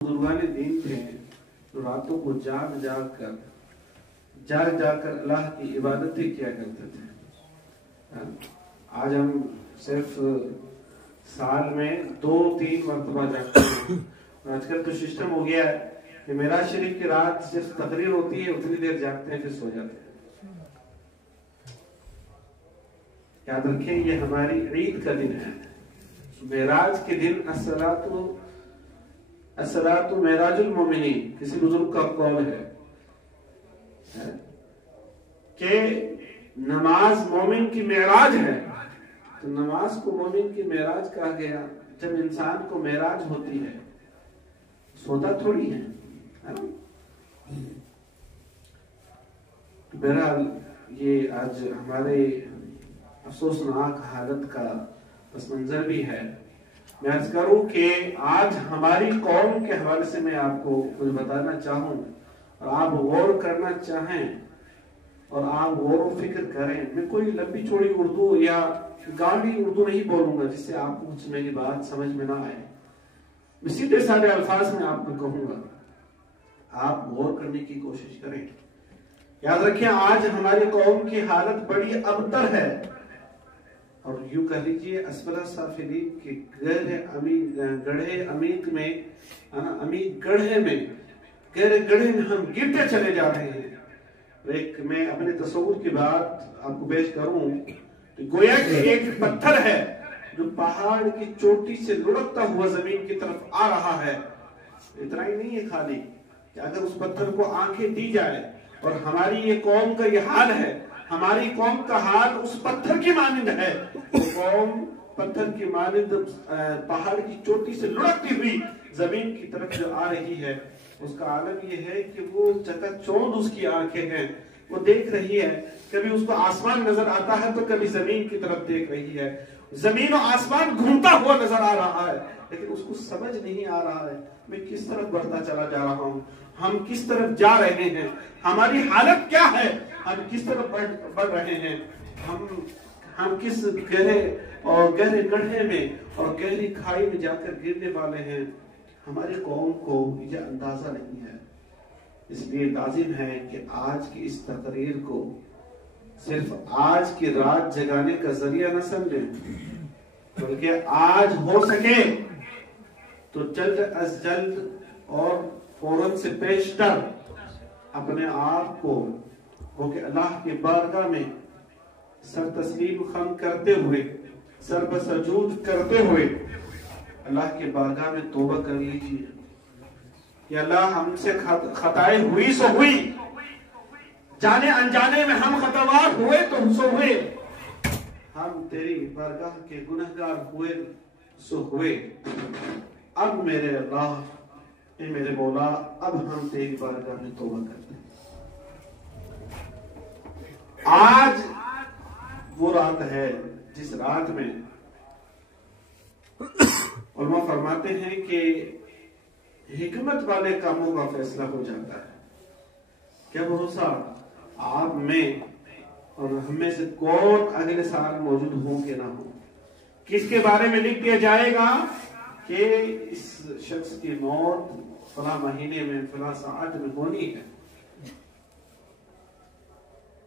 بزرگان دین تھے جو راتوں کو جاگ جاگ کر اللہ کی عبادتیں کیا کرتے تھے. آج ہم صرف سال میں 2-3 مرتبہ جاگتے ہیں. آج کل تو سسٹم ہو گیا ہے کہ معراج شریف کی رات صرف تقریر ہوتی ہے، اتنی دیر جاگتے ہیں پھر سو جاتے ہیں. یاد رکھیں یہ ہماری عید کا دن ہے. معراج کے دن الصلاۃ معراج المومنین کسی بزرگ کا قول ہے کہ نماز مومن کی معراج ہے. تو نماز کو مومن کی معراج کہا گیا جب انسان کو معراج ہوتی ہے، سوتا تھوڑی ہے. بہرحال یہ آج ہمارے افسوسناک حالت کا پس منظر بھی ہے. میں عرض کروں کہ آج ہماری قوم کے حوالے سے میں آپ کو کچھ بتانا چاہوں اور آپ غور کرنا چاہیں اور آپ غور و فکر کریں. میں کوئی لمبی چوڑی اردو یا گاڑی اردو نہیں بولوں گا جس سے آپ کو کچھ میری بات سمجھ میں نہ آئے. میں سیدھے سادے الفاظ میں آپ کو کہوں گا، آپ غور کرنے کی کوشش کریں. یاد رکھیں آج ہماری قوم کی حالت بڑی ابتر ہے، اور یوں کہہ لیجیے اسفل سافلین کے گڑھے گڑھے میں ہم گرتے چلے جا رہے ہیں. میں اپنے تصور کی بات آپ کو پیش کروں تو گویا کہ ایک پتھر ہے جو پہاڑ کی چوٹی سے لڑکتا ہوا زمین کی طرف آ رہا ہے. اتنا ہی نہیں ہے خالی کہ اگر اس پتھر کو آنکھیں دی جائے، اور ہماری یہ قوم کا یہ حال ہے، ہماری قوم کا حال اس پتھر کی مانند ہے. قوم پتھر کی مانند پہاڑ کی چوٹی سے لڑکتی ہوئی زمین کی طرف جو آ رہی ہے، اس کا عالم یہ ہے کہ وہ چکا چوند اس کی آنکھیں ہیں، وہ دیکھ رہی ہے. کبھی اس کو آسمان نظر آتا ہے تو کبھی زمین کی طرف دیکھ رہی ہے. زمین و آسمان گھومتا ہوا نظر آ رہا ہے، لیکن اس کو سمجھ نہیں آ رہا ہے میں کس طرف بڑھتا چلا جا رہا ہوں، ہم کس طرف جا رہے ہیں، ہماری حالت کیا ہے، ہم کس طرف بڑھ رہے ہیں. ہم کس گہرے گڑھے میں اور گہری کھائی میں جا کر گرنے والے ہیں. ہماری قوم کو یہ اندازہ نہیں ہے. اس لیے لازم ہے کہ آج کی اس تقریر کو صرف آج کی رات جگانے کا ذریعہ نہ سمجھیں، بلکہ آج ہو سکے تو جلد از جلد اور فوراً سے پیشتر اپنے آپ کو وہ کہ اللہ کے بارگاہ میں سر تسلیم خم کرتے ہوئے، سر بسجود کرتے ہوئے اللہ کے بارگاہ میں توبہ کر لیجیے کہ اللہ ہم سے خطائیں ہوئی سو ہوئی، جانے انجانے میں ہم خطاوار ہوئے تو سو ہوئے، ہم تیری بارگاہ کے گنہگار ہوئے سو ہوئے. اب میرے اللہ، اے میرے مولا، اب ہم تیری بارگاہ میں توبہ کرتے ہیں. آج وہ رات ہے جس رات میں علماء فرماتے ہیں کہ حکمت والے کاموں کا فیصلہ ہو جاتا ہے. کیا بھروسہ آپ میں اور ہم میں سے کون اگلے سال موجود ہوں کہ نہ ہوں. کس کے بارے میں لکھ دیا جائے گا کہ اس شخص کی موت فلاں مہینے میں فلاں ساعت میں ہونی ہے.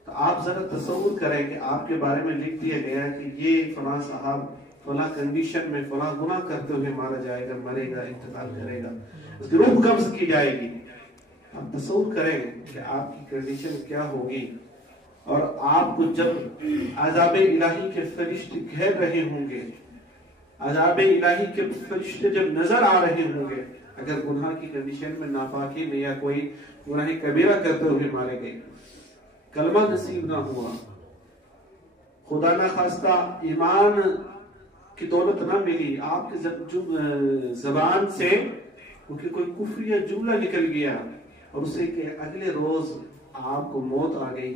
تو آپ ذرا تصور کریں کہ آپ کے بارے میں لکھ دیا گیا کہ یہ فلاں صاحب فلاں کنڈیشن میں فلاں گناہ کرتے ہوئے مارا جائے گا، مرے گا، انتقال کرے گا، اس کی روح قبض کی جائے گی. آپ تصور کریں کہ آپ کی کنڈیشن کیا ہوگی، اور آپ کو جب عذاب الہی کے فرشتے گھیر رہے ہوں گے، عذاب الہی کے فرشتے جب نظر آ رہے ہوں گے، اگر گناہ کی کنڈیشن میں، ناپاکی میں، یا کوئی گناہ کبیرہ کرتے ہوئے مارے گئے، کلمہ نصیب نہ ہوا، خدا نہ خواستہ ایمان کی دولت نہ ملی، آپ کے زبان سے کیونکہ کوئی کفر یا جملہ نکل گیا اور اسے کہ اگلے روز آپ کو موت آ گئی،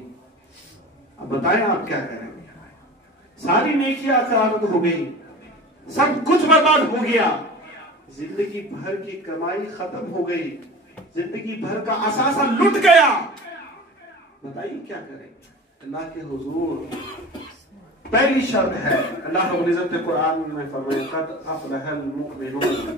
اب بتائیں آپ کیا کریں گے. ساری نیکیاں خراب ہو گئی، سب کچھ برباد ہو گیا، زندگی بھر کی کمائی ختم ہو گئی، زندگی بھر کا اثاثہ لٹ گیا. بتائیے کیا کریں. اللہ کے حضور پہلی شرط ہے، اللہ رب العزت نے قرآن میں فرمایا قد افلح المؤمنون،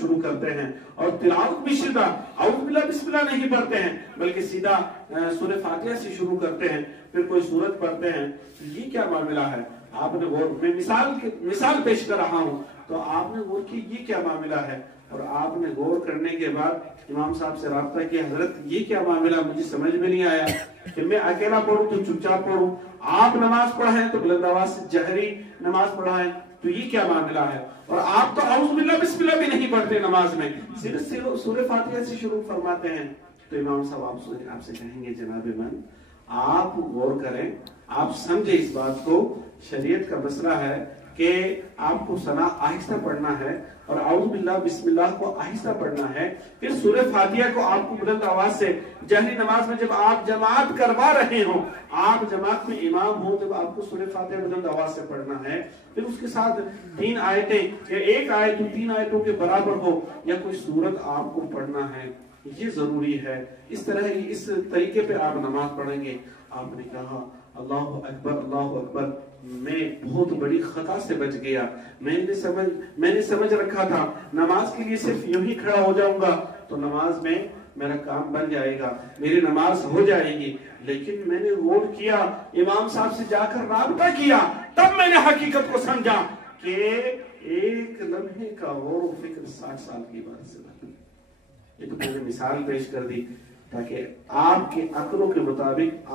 شروع کرتے ہیں اور تلاوت بھی سیدھا اعوذ باللہ بسم اللہ نہیں پڑھتے ہیں بلکہ سیدھا سورہ فاتحہ سے شروع کرتے ہیں، پھر کوئی سورت پڑھتے ہیں. یہ کیا معاملہ ہے؟ آپ نے غور، میں مثال پیش کر رہا ہوں تو آپ نے غور کی یہ کیا معاملہ ہے، اور آپ نے غور کرنے کے بعد امام صاحب سے رابطہ کیا، حضرت یہ کیا معاملہ، مجھے سمجھ میں نہیں آیا کہ میں اکیلا پڑھوں تو چپ چاپ پڑھوں، آپ نماز پڑھائیں تو بلند آواز سے جہری نماز پڑھائیں، تو یہ کیا معاملہ ہے؟ اور آپ تو اعوذ باللہ بسم اللہ بھی نہیں پڑھتے نماز میں، صرف سورہ فاتحہ سے شروع فرماتے ہیں. تو امام صاحب آپ سے کہیں گے جناب من، آپ غور کریں، آپ سمجھیں اس بات کو، شریعت کا مسئلہ ہے کہ آپ کو ثنا آہستہ پڑھنا ہے اور اعوذ باللہ بسم اللہ کو آہستہ پڑھنا ہے، پھر سورہ فاتحہ کو آپ کو بلند آواز سے جہری نماز میں جب آپ جماعت کروا رہے ہوں، آپ جماعت میں امام ہوں، جب آپ کو سورہ فاتحہ بلند آواز سے پڑھنا ہے، پھر اس کے ساتھ 3 آیتیں یا 1 آیت 3 آیتوں کے برابر ہو یا کوئی سورت آپ کو پڑھنا ہے، یہ ضروری ہے. اس طریقے پہ آپ نماز پڑھیں گے. آپ نے کہا اللہ اکبر اللہ اکبر، میں بہت بڑی خطا سے بچ گیا، میں نے سمجھ رکھا تھا نماز کے لیے صرف یوں ہی کھڑا ہو جاؤں گا تو نماز میں میرا کام بن جائے گا، میری نماز ہو جائے گی. لیکن میں نے غور کیا، امام صاحب سے جا کر رابطہ کیا، تب میں نے حقیقت کو سمجھا کہ ایک لمحے کا غور و فکر 60 سال کی بات سے بہتر. یہ تو میں نے مثال پیش کر دی تاکہ آپ کے عقلوں کے مطابق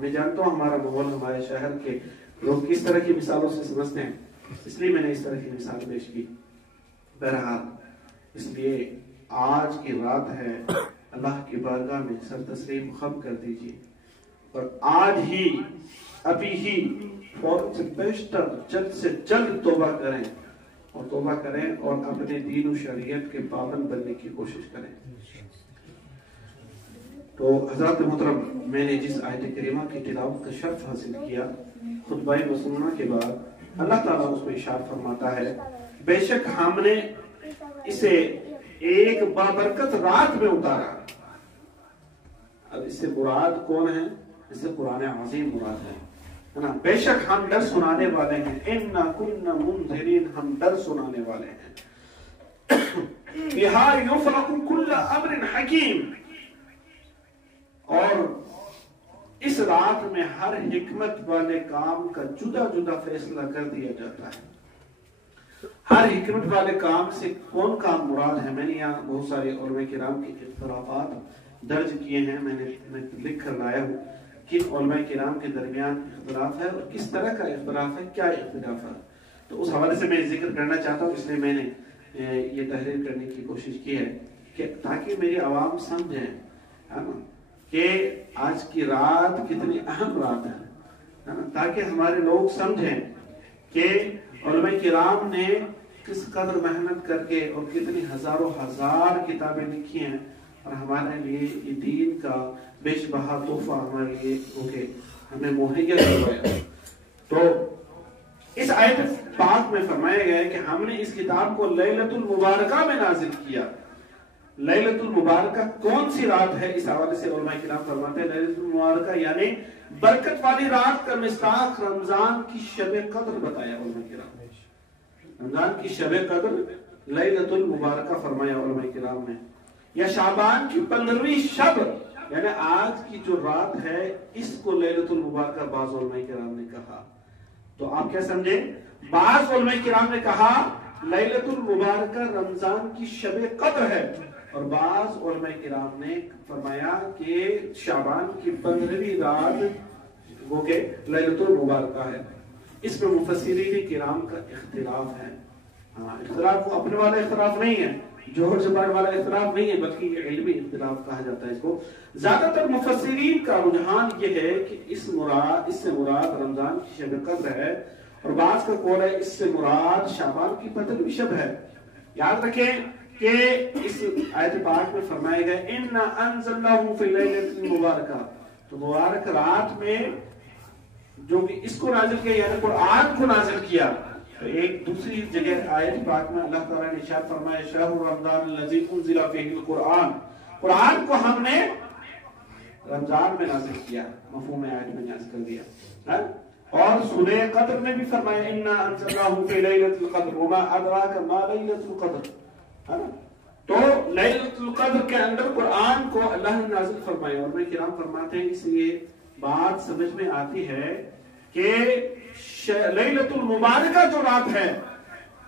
میں جانتا ہوں ہمارا ماحول، ہمارے شہر کے لوگ کس طرح کی مثالوں سے سمجھتے ہیں، اس لیے میں نے اس طرح کی مثال پیش کی. بہرحال اس لیے آج کی رات ہے، اللہ کی بارگاہ میں سر تسلیم خم کر دیجیے اور آج ہی ابھی ہی فوراً سے بیشتر جلد سے جلد توبہ کریں اور اپنے دین و شریعت کے پابند بننے کی کوشش کریں. تو حضرات محترم، میں نے جس آیت کریمہ کی تلاوت کا شرف حاصل کیا، خطبہ مسنونہ کے بعد اللہ تعالیٰ اس میں ارشاد فرماتا ہے بے شک ہم نے اسے ایک بابرکت رات میں اتارا. اب اس سے مراد کون ہے؟ اس سے قرآن عظیم مراد ہے نا. بے شک ہم ڈر سنانے والے ہیں، اِنَّا كُنَّا مُنذِرِينَ، ہم ڈر سنانے والے ہیں. بِهَا يُفْرَقُ كُلَّ أَمْرٍ حَكِيمٍ، اور اس رات میں ہر حکمت والے کام کا جدا جدا فیصلہ کر دیا جاتا ہے. ہر حکمت والے کام سے کون کام مراد ہے؟ میں نے یہاں بہت سارے علماء کرام کے اختلافات درج کیے ہیں، میں لکھ کر لایا ہوں. کن علماء کرام کے درمیان اختلاف ہے اور کس طرح کا اختلاف ہے، کیا اختلاف ہے، تو اس حوالے سے میں ذکر کرنا چاہتا ہوں. اس لیے میں نے یہ تحریر کرنے کی کوشش کی ہے کہ تاکہ میری عوام سمجھیں کہ آج کی رات کتنی اہم رات ہے، تاکہ ہمارے لوگ سمجھیں کہ علماء کرام نے کس قدر محنت کر کے اور کتنی ہزاروں ہزار کتابیں لکھی ہیں اور ہمارے لیے یہ دین کا بیش بہا تحفہ ہمارے لیے ہمیں مہیا کروایا. تو اس آیت پاک میں فرمایا گیا ہے کہ ہم نے اس کتاب کو لیلۃ المبارکہ میں نازل کیا. لیلۃ المبارکہ کون سی رات ہے؟ اس حوالے سے علماء کرام فرماتے ہیں لیلۃ المبارکہ یعنی برکت والی رات کا مصداق رمضان کی شب قدر بتایا علماء کرام. رمضان کی شب قدر لیلۃ المبارکہ فرمایا علماء کرام نے، یا شعبان کی 15ویں شب، یعنی آج کی جو رات ہے اس کو لیلۃ المبارکہ بعض علماء کرام نے کہا. تو آپ کیا سمجھے؟ بعض علماء کرام نے کہا لیلۃ المبارکہ رمضان کی شب قدر ہے، اور بعض علماء کرام نے فرمایا کہ شعبان کی 15ویں رات وہ کہ لیلۃ المبارکہ ہے. اس میں مفسرین کرام کا اختلاف ہے. اختلاف وہ اپنے والا اختلاف نہیں ہے، جوہر زبان والا اختلاف نہیں ہے، بلکہ یہ علمی اختلاف کہا جاتا ہے اس کو. زیادہ تر مفسرین کا رجحان یہ ہے کہ اس سے مراد رمضان کی شب قدر ہے، اور بعض کا قول ہے اس سے مراد شعبان کی 15ویں شب ہے. یاد رکھیں کہ اس آیت پاک میں فرمایا گیا اِنَّا أَنزَلْنَاهُ فِي لَيْلَةٍ مُبَارَكَةٍ، تو مبارک رات میں جو کہ اس کو نازل کیا یعنی قرآن کو نازل کیا. تو ایک دوسری جگہ آیت پاک میں اللہ تعالیٰ نے ارشاد فرمایا شہر رمضان الذی انزل فیہ القرآن، قرآن کو ہم نے رمضان میں نازل کیا، مفہوم آیت میں نازل کر دیا. اور اور سورہ قدر میں بھی فرمایا اِنَّا أَنزَلْنَاهُ فِي لَيْلَةِ الْقَدْرِ وَمَا أَدْرَاكَ مَا لَيْلَةُ الْقَدْرِ، ہے نا؟ تو لیلۃ القدر کے اندر قرآن کو اللہ نے نازل فرمایا، اور میں کرام فرماتے ہیں اس لیے بات سمجھ میں آتی ہے کہ لیلۃ المبارکہ جو رات ہے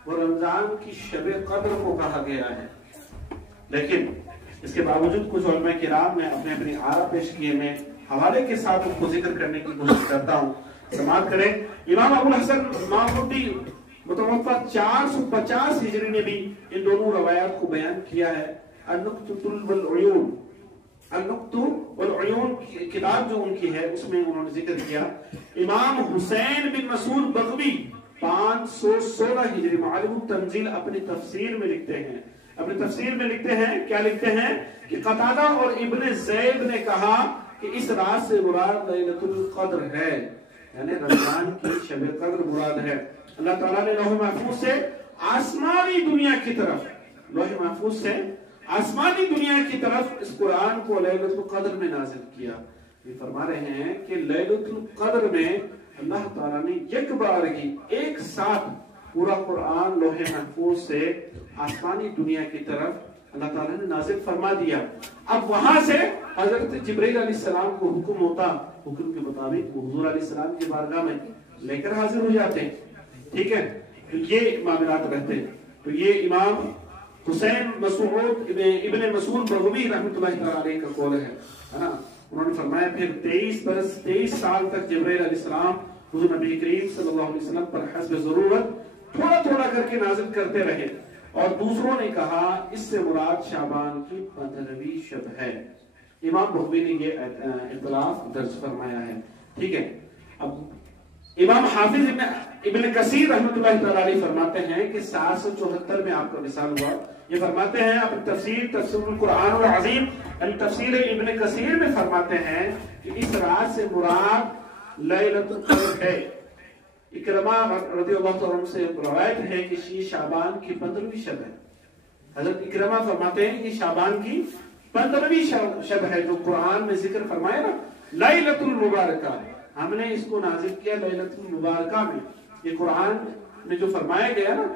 وہ رمضان کی شب قدر کو کہا گیا ہے، لیکن اس کے باوجود کچھ علماء کرام نے اپنے اپنے آراء پیش کیے، میں حوالے کے ساتھ ان کو ذکر کرنے کی کوشش کرتا ہوں، سماعت کریں۔ امام ابو الحسن ماوردی متوفہ 450 ہجری نے بھی ان دونوں روایات کو بیان کیا ہے۔ النکتۃ والعیون، النکت والعیون کتاب جو ان کی ہے اس میں انہوں نے ذکر کیا۔ امام حسین بن مسعود بغوی 516 ہجری معالم التنزیل اپنی تفسیر میں لکھتے ہیں، اپنی تفسیر میں لکھتے ہیں، کیا لکھتے ہیں کہ قتادہ اور ابن زید نے کہا کہ اس رات سے مراد لیلۃ القدر ہے، یعنی رمضان کی شب قدر مراد ہے۔ اللہ تعالیٰ نے لوح محفوظ سے آسمانی دنیا کی طرف، لوح محفوظ سے آسمانی دنیا کی طرف اس قرآن کو لیلۃ القدر میں نازل کیا۔ یہ فرما رہے ہیں کہ لیلۃ القدر میں اللہ تعالیٰ نے یک بار ہی ایک ساتھ پورا قرآن لوح محفوظ سے آسمانی دنیا کی طرف اللہ تعالیٰ نے نازل فرما دیا۔ اب وہاں سے حضرت جبرائیل علیہ السلام کو حکم ہوتا، حکم کے مطابق وہ حضور علیہ السلام کی بارگاہ میں لے کر حاضر ہو جاتے ہیں، ٹھیک ہے؟ تو یہ معاملات رہتے ہیں۔ تو یہ امام حسین مسعود ابن مسعود بغوی رحمۃ اللہ علیہ کا قول ہے نا؟ انہوں نے فرمایا پھر 23 سال تک جبرائیل علیہ السلام حضور نبی کریم صلی اللہ علیہ وسلم پر حسب ضرورت تھوڑا تھوڑا کر کے نازل کرتے رہے، اور دوسروں نے کہا اس سے مراد شعبان کی 15ویں شب ہے۔ امام بغوی نے یہ اختلاف درج فرمایا ہے، ٹھیک ہے؟ اب امام حافظ ابن کثیر رحمۃ اللہ تعالی علیہ فرماتے ہیں کہ 774 میں آپ کا وصال ہوا۔ یہ فرماتے ہیں اپنی تفسیر القرآن العظیم یعنی تفسیر ابن کثیر میں فرماتے ہیں کہ اس رات سے مراد لیلۃ القدر ہے۔ اکرمہ رضی اللہ عنہ سے روایت ہے کہ یہ شعبان کی 15ویں شب ہے۔ حضرت اکرمہ فرماتے ہیں کہ شعبان کی 15ویں شب ہے جو قرآن میں ذکر فرمایا نا، لیلۃ المبارکہ، ہم نے اس کو نازل کیا لیلۃ المبارکہ میں۔ یہ قرآن میں جو فرمایا گیا نا،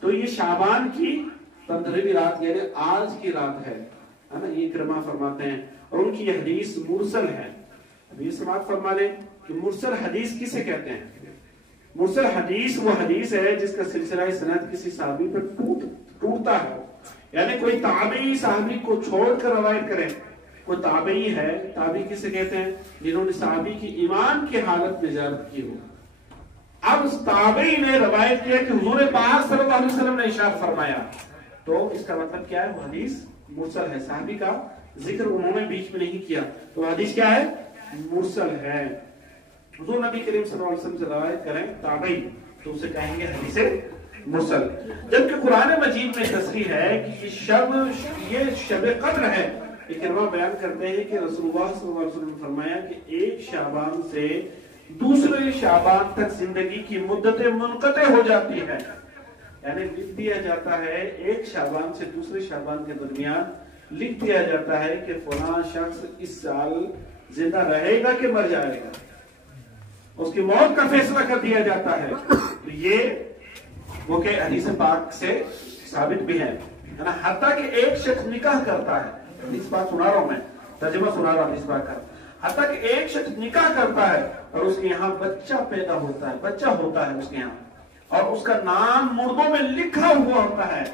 تو یہ شعبان کی 15ویں رات یعنی آج کی رات ہے نا، یہ اکرمہ فرماتے ہیں، اور ان کی یہ حدیث مرسل ہے۔ اب یہ سماعت فرما لیں کہ مرسل حدیث کسے کہتے ہیں؟ مرسل حدیث وہ حدیث ہے جس کا سلسلہ سند کسی صحابی پر ٹوٹتا ہے، یعنی کوئی تابعی صحابی کو چھوڑ کر روایت کرے۔ کوئی تابعی ہے، تابعی کسے کہتے ہیں؟ جنہوں نے صحابی کی ایمان کی حالت میں زیارت کی ہو۔ اب اس تابعی نے روایت کیا کہ حضور پاک صلی اللہ علیہ وسلم نے ارشاد فرمایا، تو اس کا مطلب کیا ہے؟ وہ حدیث مرسل ہے، صحابی کا ذکر انہوں نے بیچ میں نہیں کیا، تو حدیث کیا ہے؟ مرسل ہے۔ حضور نبی کریم صلی اللہ علیہ وسلم سے روایت کریں تابعی تو اسے کہیں گے حدیث مرسل۔ جبکہ قرآن مجید میں تصریح ہے کہ یہ شب قدر ہے۔ اکرمہ بیان کرتے ہیں کہ رسول اللہ صلی اللہ علیہ وسلم نے فرمایا کہ ایک شعبان سے دوسرے شعبان تک زندگی کی مدت منقطع ہو جاتی ہے، یعنی لکھ دیا جاتا ہے ایک شعبان سے دوسرے شعبان کے درمیان لکھ دیا جاتا ہے کہ فلاں شخص اس سال زندہ رہے گا کہ مر جائے گا، اس کی موت کا فیصلہ کر دیا جاتا ہے۔ تو یہ وہ کہ حدیث پاک سے ثابت بھی ہے نا، حتیٰ کہ ایک شخص نکاح کرتا ہے، اس بات سنا رہا ہوں میں، ترجمہ سنا رہا ہوں اس بات کا، حتیٰ کہ ایک شخص نکاح کرتا ہے اور اس کے یہاں بچہ پیدا ہوتا ہے، بچہ ہوتا ہے اس کے یہاں، اور اس کا نام مردوں میں لکھا ہوا ہوتا ہے،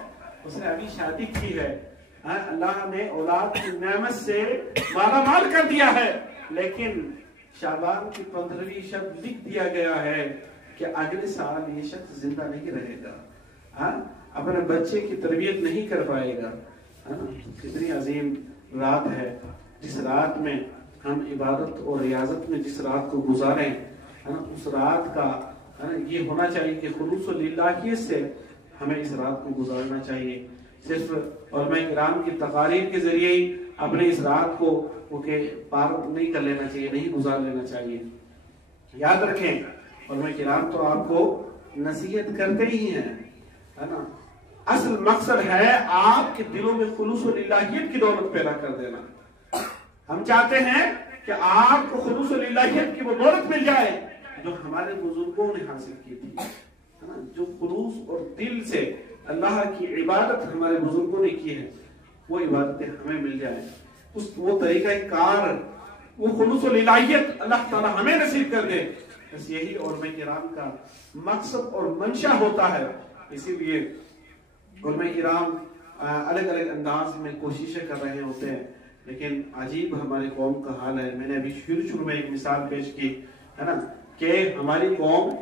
اس نے ابھی شادی کی ہے، اللہ نے اولاد کی نعمت سے مالا مال کر دیا ہے، لیکن شعبان کی 15ویں شب لکھ دیا گیا ہے کہ اگلے سال یہ شخص زندہ نہیں رہے گا، اپنے بچے کی تربیت نہیں کر پائے گا۔ کتنی عظیم رات ہے جس رات میں ہم عبادت اور ریاضت میں جس رات کو گزاریں، اس رات کا یہ ہونا چاہیے کہ خلوص للہیت سے ہمیں اس رات کو گزارنا چاہیے، صرف علماء کرام کی تقاریر کے ذریعے ہی اپنے اس رات کو پار نہیں کر لینا چاہیے، نہیں گزار لینا چاہیے۔ یاد رکھیں علماء کرام تو آپ کو نصیحت کرتے ہی ہیں، ہے نا، اصل مقصد ہے آپ کے دلوں میں خلوص للہیت کی دولت پیدا کر دینا۔ ہم چاہتے ہیں کہ آپ کو خلوص للہیت کی وہ دولت مل جائے جو ہمارے بزرگوں نے حاصل کی تھی، ہے نا، جو خلوص اور دل سے اللہ کی عبادت ہمارے بزرگوں نے کی ہے، وہ عبادتیں ہمیں مل جائیں، وہ طریقہ کار، وہ خلوص و الہیت اللہ تعالی ہمیں نصیب کر دے۔ بس یہی علماء کرام کا مقصد اور منشا ہوتا ہے۔ اسی لیے علماء کرام الگ الگ انداز میں کوششیں کر رہے ہوتے ہیں، لیکن عجیب ہماری قوم کا حال ہے۔ میں نے ابھی شروع میں ایک مثال پیش کی ہے نا، کہ ہماری قوم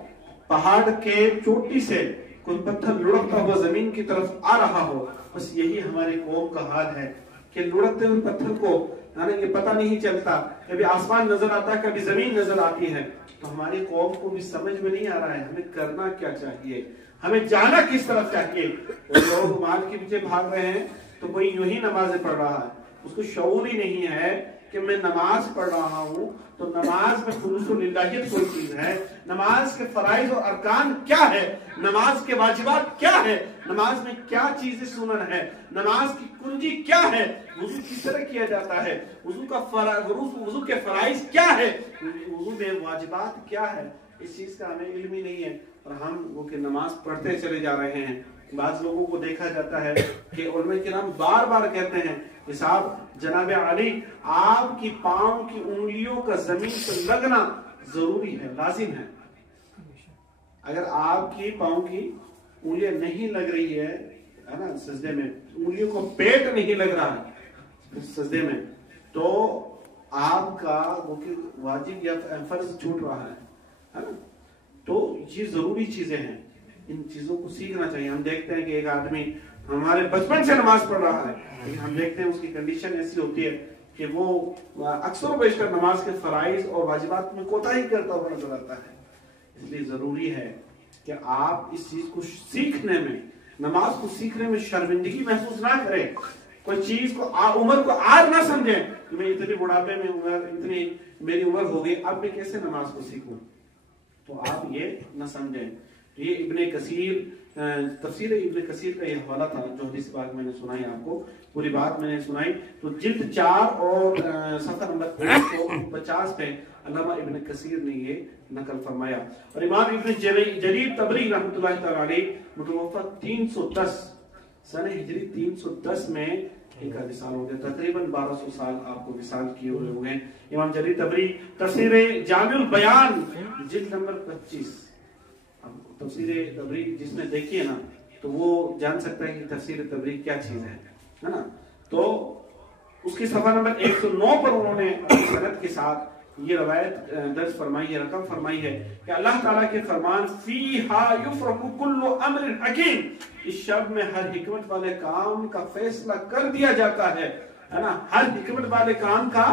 پہاڑ کے چوٹی سے کوئی پتھر لڑکتا ہوا زمین کی طرف آ رہا ہو، بس یہی ہماری قوم کا حال ہے کہ لڑکتے ہوئے پتھر کو یہ پتہ نہیں چلتا، کبھی آسمان نظر آتا ہے، کبھی زمین نظر آتی ہے۔ تو ہماری قوم کو بھی سمجھ میں نہیں آ رہا ہے ہمیں کرنا کیا چاہیے، ہمیں جانا کس طرف چاہیے۔ لوگ مال کے پیچھے بھاگ رہے ہیں تو کوئی یوں ہی نمازیں پڑھ رہا ہے، اس کو شعور ہی نہیں ہے کہ میں نماز پڑھ رہا ہوں تو نماز میں خلوص و للہیت کوئی چیز ہے، نماز کے فرائض اور ارکان کیا ہے، نماز کے واجبات کیا ہے، نماز میں کیا چیزیں سنن ہے، نماز کی کنجی کیا ہے، وضو کس طرح کیا جاتا ہے، وضو کے فرائض کیا ہے، وضو میں واجبات کیا ہے، اس چیز کا ہمیں علم ہی نہیں ہے، اور ہم وہ کہ نماز پڑھتے چلے جا رہے ہیں۔ بعض لوگوں کو دیکھا جاتا ہے کہ علماء کرام بار بار کہتے ہیں کہ صاحب جناب علی آپ کی پاؤں کی انگلیوں کا زمین پر لگنا ضروری ہے، لازم ہے۔ اگر آپ کی پاؤں کی انگلیاں نہیں لگ رہی ہے نا سجدے میں، انگلیوں کو پیٹ نہیں لگ رہا ہے سجدے میں، تو آپ کا وہ کہ واجب یا فرض چھوٹ رہا ہے نا۔ تو یہ ضروری چیزیں ہیں، ان چیزوں کو سیکھنا چاہیے۔ ہم دیکھتے ہیں کہ ایک آدمی ہمارے بچپن سے نماز پڑھ رہا ہے، لیکن ہم دیکھتے ہیں اس کی کنڈیشن ایسی ہوتی ہے کہ وہ اکثر و بیشتر نماز کے فرائض اور واجبات میں کوتاہی کرتا ہوا نظر آتا ہے۔ اس لیے ضروری ہے کہ آپ اس چیز کو سیکھنے میں، نماز کو سیکھنے میں شرمندگی محسوس نہ کریں، کوئی چیز کو عمر کو آر نہ سمجھیں کہ میں اتنے بڑھاپے میں ہوں، اتنی میری عمر ہو گئی، اب میں کیسے نماز کو سیکھوں، تو آپ یہ نہ سمجھیں۔ یہ ابن کثیر تفسیر ابن کثیر کا یہ حوالہ تھا جو حدیث پاک میں نے سنائی، آپ کو پوری بات میں نے سنائی، تو جلد 4 اور صفحہ نمبر 150 پہ علامہ ابن کثیر نے یہ نقل فرمایا۔ اور امام ابن جریر طبری رحمۃ اللہ تعالی علیہ متوفی 310 سنہ ہجری 310 میں ان کا وصال ہو گیا، تقریباً 1200 سال آپ کو وصال کیے ہوئے ہو گئے۔ امام جریر طبری تفسیر جامع البیان جلد نمبر 25، تفسیر تبری جس میں دیکھیے نا تو وہ جان سکتا ہے کہ تفسیر تبری کیا چیز ہے نا۔ تو اس کی صفحہ نمبر 109 پر انہوں نے سند کے ساتھ یہ روایت درج فرمائی ہے، رقم فرمائی ہے کہ اللہ تعالیٰ کے فرمان فیہا یفرق کل امر حکیم، اس شب میں ہر حکمت والے کام کا فیصلہ کر دیا جاتا ہے نا، ہر حکمت والے کام کا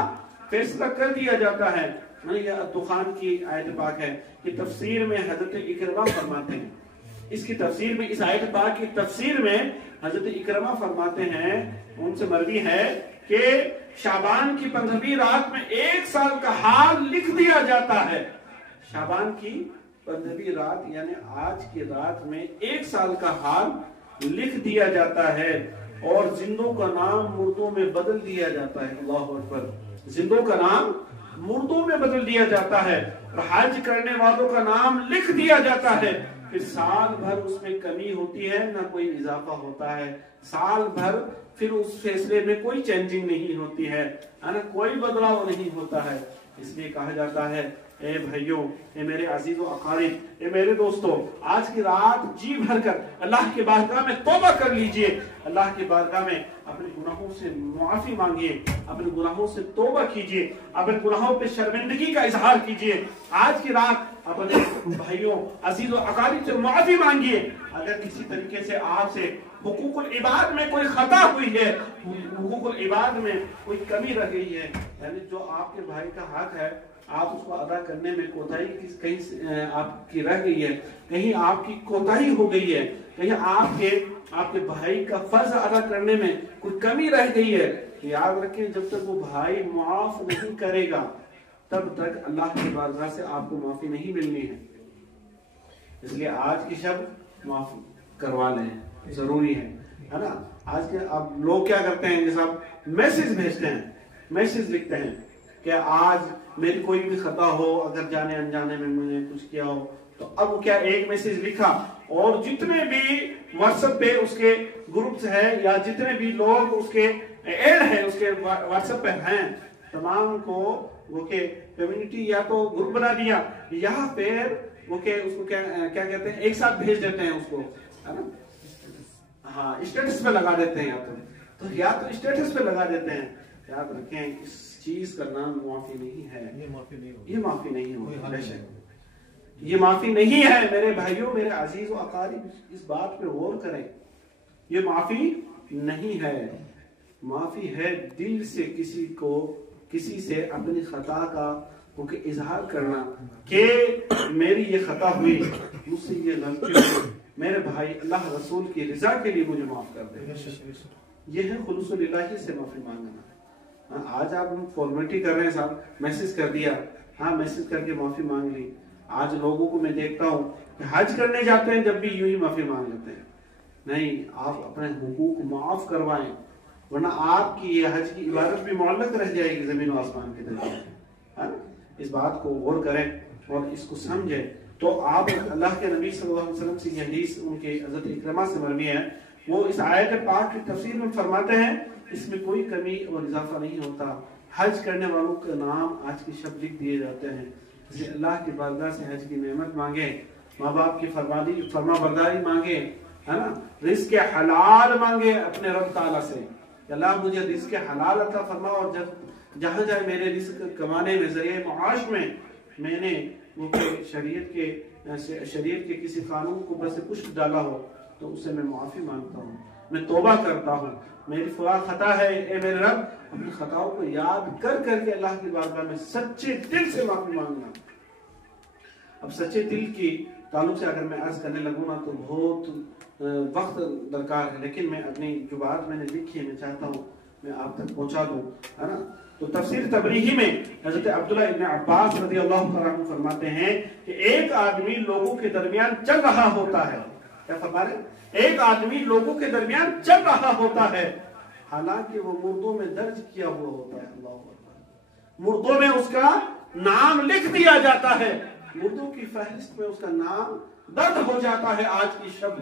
فیصلہ کر دیا جاتا ہے۔ یہ دخان کی آیت پاک ہے کہ تفسیر میں حضرت اکرمہ فرماتے ہیں، اس کی تفسیر میں، اس آیت پاک کی تفسیر میں حضرت اکرمہ فرماتے ہیں، ان سے مروی ہے کہ شعبان کی 15ویں رات میں 1 سال کا حال لکھ دیا جاتا ہے۔ شعبان کی 15ویں رات یعنی آج کی رات میں 1 سال کا حال لکھ دیا جاتا ہے، اور زندوں کا نام مردوں میں بدل دیا جاتا ہے۔ اللہ اکبر، زندوں کا نام مردوں میں بدل دیا جاتا ہے، اور حج کرنے والوں کا نام لکھ دیا جاتا ہے۔ پھر سال بھر اس میں کمی ہوتی ہے، نہ کوئی اضافہ ہوتا ہے، سال بھر پھر اس فیصلے میں کوئی چینجنگ نہیں ہوتی ہے، کوئی بدلاؤ نہیں ہوتا ہے۔ اس لیے کہا جاتا ہے اے بھائیوں، اے میرے عزیز و اقارب، اے میرے دوستو، آج کی رات جی بھر کر اللہ کی بارگاہ میں توبہ کر لیجئے، اللہ کی بارگاہ میں اپنے گناہوں سے معافی مانگیے، اپنے گناہوں سے توبہ کیجئے، اپنے گناہوں پہ شرمندگی کا اظہار کیجئے۔ آج کی رات اپنے بھائیوں عزیز و اقارب سے معافی مانگیے۔ اگر کسی طریقے سے آپ سے حقوق العباد میں کوئی خطا ہوئی ہے، حقوق العباد میں کوئی کمی رہ گئی ہے، یعنی جو آپ کے بھائی کا حق ہے آپ اس کو ادا کرنے میں کوتاہی کہیں آپ کی رہ گئی ہے، کہیں آپ کی کوتاہی ہو گئی ہے، کہیں آپ کے بھائی کا فرض ادا کرنے میں کوئی کمی رہ گئی ہے، یاد رکھیں جب تک وہ بھائی معاف نہیں کرے گا تب تک اللہ کی بارگاہ سے آپ کو معافی نہیں ملنی ہے۔ اس لیے آج کی شب معاف کروا لیں، ضروری ہے نا۔ آج کے اب لوگ کیا کرتے ہیں کہ صاحب میسج بھیجتے ہیں، میسج لکھتے ہیں کہ آج میری کوئی بھی خطا ہو، اگر جانے انجانے میں میں نے کچھ کیا ہو، تو اب کیا ایک میسج لکھا اور جتنے بھی واٹس ایپ پہ اس کے گروپس ہیں یا جتنے بھی لوگ اس کے ایڈ ہیں اس کے واٹس ایپ پہ ہیں، تمام کو وہ کہ کمیونٹی یا تو گروپ بنا دیا یا پھر وہ کہ اس کو کیا کہتے ہیں، ایک ساتھ بھیج دیتے ہیں اس کو، ہے نا، ہاں اسٹیٹس پہ لگا دیتے ہیں، یا تو اسٹیٹس پہ لگا دیتے ہیں۔ یاد رکھیں اس چیز کا نام معافی نہیں ہے، یہ معافی نہیں ہوگی، یہ معافی نہیں ہے میرے بھائیوں، میرے عزیز و اقارب، اس بات پہ غور کریں، یہ معافی نہیں ہے۔ معافی ہے دل سے کسی سے اپنی خطا کا اظہار کرنا کہ میری یہ خطا ہوئی، مجھ سے یہ غلطی ہوئی، میرے بھائی اللہ رسول کی رضا کے لیے مجھے معاف کر دے۔ یہ ہے خلوص اللہ سے معافی مانگنا۔ آج آپ فارمیلٹی کر رہے ہیں، صاحب میسج کر دیا، ہاں میسج کر کے معافی مانگ لی۔ آج لوگوں کو میں دیکھتا ہوں کہ حج کرنے جاتے ہیں جب بھی یوں ہی معافی مانگ لیتے ہیں۔ نہیں، آپ اپنے حقوق معاف کروائیں، ورنہ آپ کی یہ حج کی عبادت بھی معلق رہ جائے گی زمین و آسمان کے درمیان۔ اس بات کو غور کریں اور اس کو سمجھیں۔ تو آپ اللہ کے نبی صلی اللہ علیہ وسلم سے یہ حدیث ان کے حضرت اکرمہ سے مروی ہے، وہ اس آیت پاک کی تفسیر میں فرماتے ہیں اس میں کوئی کمی اور اضافہ نہیں ہوتا۔ حج کرنے والوں کا نام آج کے شب لکھ دیے جاتے ہیں۔ جسے اللہ کی بارگاہ سے حج کی نعمت مانگے، ماں باپ کی فرما برداری مانگے، ہے نا، رزق حلال مانگے اپنے رب تعالیٰ سے کہ اللہ مجھے رزق حلال عطا فرما، اور جہاں جائے میرے رزق کمانے میں ذریعہ معاش میں نے وہ شریعت کے کسی قانون کو بس پشت ڈالا ہو تو اسے میں معافی مانگتا ہوں، میں توبہ کرتا ہوں، میری فلاں خطا ہے، اے میرے رب اپنی خطاؤں کو یاد کر کے اللہ کی بارگاہ میں سچے دل سے معافی مانگنا۔ اب سچے دل کی تعلق سے اگر میں عرض کرنے لگوں نا تو بہت وقت درکار ہے، لیکن میں اپنی جو بات میں نے لکھی ہے میں چاہتا ہوں میں آپ تک پہنچا دوں، ہے نا۔ تو تفسیر تبریہی میں حضرت عبداللہ ابن عباس رضی اللہ عنہ فرماتے ہیں کہ ایک آدمی لوگوں کے درمیان چل رہا ہوتا ہے، کیا فرما رہے ہیں؟ ایک آدمی لوگوں کے درمیان چل رہا ہوتا ہے، حالانکہ وہ مردوں میں درج کیا ہوا ہوتا ہے، اللہ اکبر، مردوں میں اس کا نام لکھ دیا جاتا ہے، مردوں کی فہرست میں اس کا نام درد ہو جاتا ہے آج کی شب،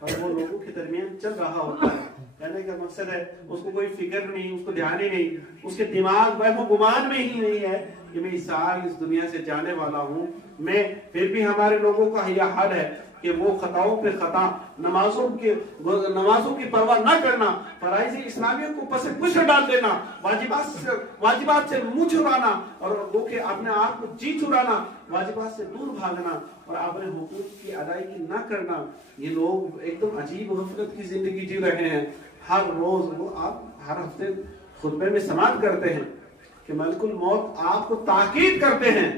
اور وہ لوگوں کے درمیان چل رہا ہوتا ہے۔ کہنے کا مقصد ہے اس کو کوئی فکر نہیں، اس کو دھیان ہی نہیں، اس کے دماغ وہ گمان میں ہی نہیں ہے کہ میں اس سال اس دنیا سے جانے والا ہوں۔ میں پھر بھی ہمارے لوگوں کا یہ حال ہے کہ وہ خطاؤں پہ خطا، نمازوں کی پرواہ نہ کرنا، فرائض اسلامیہ کو پس پش ڈال دینا، واجبات سے منہ چھڑانا، اور وہ کہ اپنے آپ کو جی چھڑانا، واجبات سے دور بھاگنا اور اپنے حقوق کی ادائیگی نہ کرنا۔ یہ لوگ ایک دم عجیب غفلت کی زندگی جی رہے ہیں۔ ہر روز وہ آپ ہر ہفتے خطبے میں سماعت کرتے ہیں کہ ملک الموت آپ کو تاکید کرتے ہیں،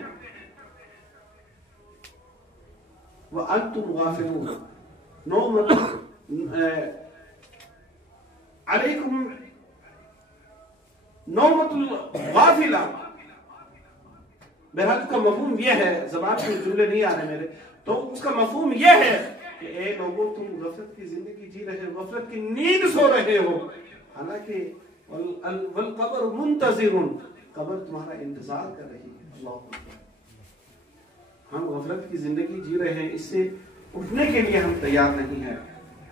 وَأَنْتُمْ غَافِلُونَ، نو مطلب علیکم نومت الغافلہ، بہرحال کا مفہوم یہ ہے، زبان میں جملے نہیں آ رہے میرے، تو اس کا مفہوم یہ ہے کہ اے لوگو تم غفلت کی زندگی جی رہے ہو، غفلت کی نیند سو رہے ہو، حالانکہ والقبر منتظر، قبر تمہارا انتظار کر رہی ہے۔ اللہ اکبر، ہم غفلت کی زندگی جی رہے ہیں، اس سے اٹھنے کے لیے ہم تیار نہیں ہیں،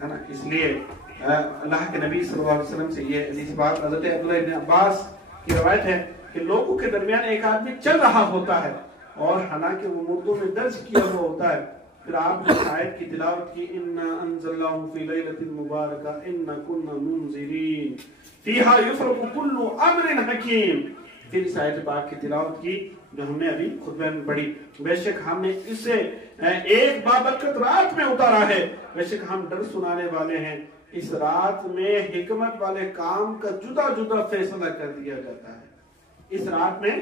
ہے نا۔ اس لیے اللہ کے نبی صلی اللہ علیہ وسلم سے یہ حدیث بات حضرت عبداللہ ابن عباس کی روایت ہے کہ لوگوں کے درمیان ایک آدمی چل رہا ہوتا ہے اور حالانکہ وہ مردوں میں درج کیا ہوا ہوتا ہے۔ پھر آپ نے آیت کی تلاوت کی، اِنَّا أَنزَلْنَاهُ فِي لَيْلَةٍ مُبَارَكَةٍ إِنَّا كُنَّا مُنذِرِينَ فِيهَا يُفْرَقُ كُلُّ أَمْرٍ حَكِيمٍ۔ پھر اس آیت پاک کی تلاوت کی جو ہم نے ابھی خطبے میں پڑھی، بے شک ہم نے اسے ایک بابرکت رات میں اتارا ہے، بے شک ہم ڈر سنانے والے ہیں، اس رات میں حکمت والے کام کا جدا جدا فیصلہ کر دیا جاتا ہے، اس رات میں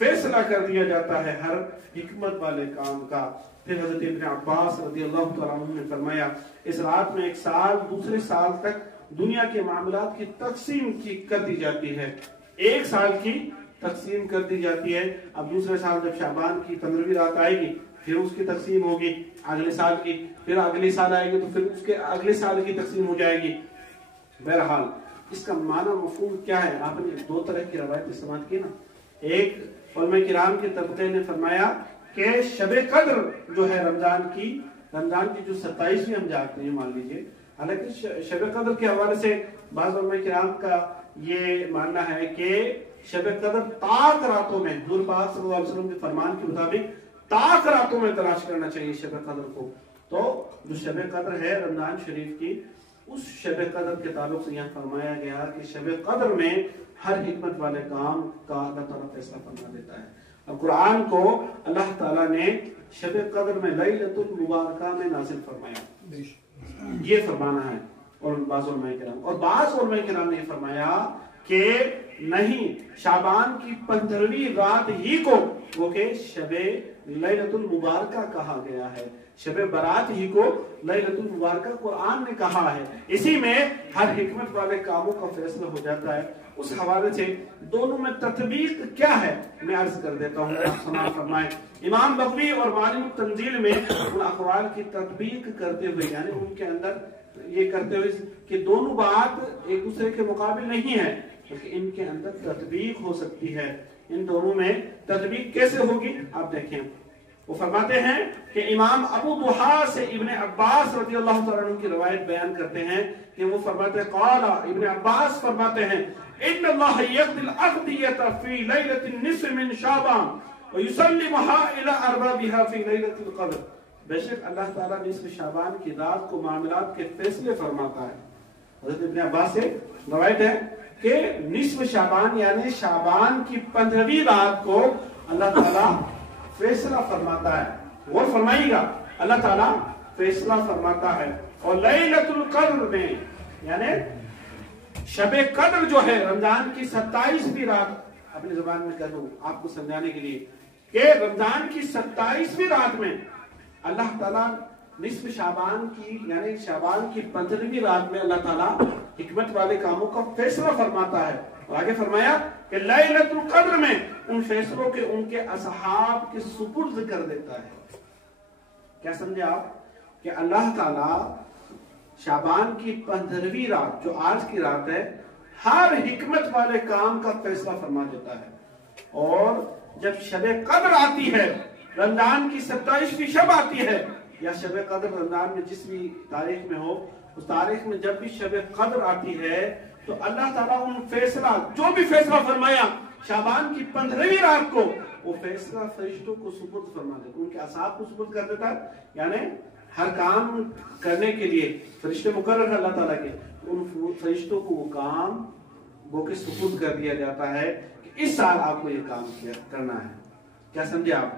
فیصلہ کر دیا جاتا ہے ہر حکمت والے کام کا۔ پھر حضرت ابن عباس رضی اللہ تعالیٰ عنہ نے فرمایا اس رات میں ایک سال دوسرے سال تک دنیا کے معاملات کی تقسیم کر دی جاتی ہے، ایک سال کی تقسیم کر دی جاتی ہے۔ اب دوسرے سال جب شعبان کی 15ویں رات آئے گی پھر اس کی تقسیم ہوگی اگلے سال کی، پھر اگلی سال آئے گی تو پھر اس کے اگلے سال کی تقسیم ہو جائے گی۔ بہرحال اس کا معنی مفہوم کیا ہے؟ آپ نے دو طرح کی روایتیں سماعت کی نا، ایک علماء کرام کے طبقے نے فرمایا کہ شب قدر جو ہے رمضان کی جو 27ویں ہم جانتے ہیں مان لیجئے، حالانکہ شب قدر کے حوالے سے بعض علماء کرام کا یہ ماننا ہے کہ شب قدر طاق راتوں میں، حضور پاک صلی اللہ علیہ وسلم کے فرمان کے مطابق طاق راتوں میں تلاش کرنا چاہیے شب قدر کو۔ تو جو شب قدر ہے رمضان شریف کی، اس شب قدر کے تعلق سے یہاں فرمایا گیا کہ شب قدر میں ہر حکمت والے کام کا اللہ تعالیٰ فیصلہ فرما دیتا ہے۔ اور قرآن کو اللہ تعالیٰ نے شب قدر میں لیلۃ المبارکہ میں نازل فرمایا، یہ فرمانا ہے۔ اور بعض علماء کرام نے یہ فرمایا کہ نہیں، شعبان کی 15ویں رات ہی کو وہ کہ شب لیلۃ المبارکہ کہا گیا ہے، شب برات ہی کو لیلۃ المبارکہ قرآن نے کہا ہے، اسی میں ہر حکمت والے کاموں کا فیصلہ ہو جاتا ہے۔ اس حوالے سے دونوں میں تطبیق کیا ہے میں عرض کر دیتا ہوں، آپ سماعت فرمائیں۔ امام بغوی اور معالم التنزیل میں ان اقوال کی تطبیق کرتے ہوئے، یعنی ان کے اندر یہ کرتے ہوئے کہ دونوں بات ایک دوسرے کے مقابل نہیں ہے، بلکہ ان کے اندر تطبیق ہو سکتی ہے۔ ان دونوں میں تطبیق کیسے ہوگی آپ دیکھیں۔ وہ فرماتے ہیں کہ امام ابو ضحیٰ سے ابن عباس رضی اللہ تعالیٰ عنہ کی روایت بیان کرتے ہیں کہ وہ فرماتے ہیں، قال ابن عباس فرماتے ہیں، ان اللہ یقضی الاقضیۃ فی لیلۃ النصف من شعبان ویسلمها الی اربابها فی لیلۃ القدر۔ بے شک اللہ تعالیٰ نصف شعبان کی رات کو معاملات کے فیصلے فرماتا ہے۔ حضرت ابن عباس سے روایت ہے کہ نصف شعبان یعنی شعبان کی 15ویں رات کو اللہ تعالیٰ فیصلہ فرماتا ہے، غور فرمائیے گا، اللہ تعالیٰ فیصلہ فرماتا ہے۔ اور لیلۃ القدر میں یعنی شب قدر جو ہے رمضان کی 27ویں رات، اپنی زبان میں کہہ دوں آپ کو سمجھانے کے لیے کہ رمضان کی 27ویں رات میں اللہ تعالیٰ نصف شعبان کی یعنی شعبان کی 15ویں رات میں اللہ تعالیٰ حکمت والے کاموں کا فیصلہ فرماتا ہے۔ اور آگے فرمایا کہ لیلۃ القدر میں ان فیصلوں کے ان کے اصحاب کے سپرد کر دیتا ہے۔ کیا سمجھے آپ کہ اللہ تعالیٰ شعبان کی 15ویں رات جو آج کی رات ہے ہر حکمت والے کام کا فیصلہ فرما دیتا ہے۔ اور جب شب قدر آتی ہے، رمضان کی 27ویں شب آتی ہے، یا شب قدر رمضان میں جس بھی تاریخ میں ہو، اس تاریخ میں جب بھی شب قدر آتی ہے تو اللہ تعالیٰ ان فیصلہ جو بھی فیصلہ فرمایا شعبان کی 15ویں رات کو، وہ فیصلہ فرشتوں کو سپرد فرما دیتا، ان کے اصحاب کو سپرد کر دیتا ہے۔ یعنی ہر کام کرنے کے لیے فرشتے مقرر ہیں اللہ تعالیٰ کے، ان فرشتوں کو وہ کام وہ کہ سپرد کر دیا جاتا ہے کہ اس سال آپ کو یہ کام کرنا ہے۔ کیا سمجھے آپ؟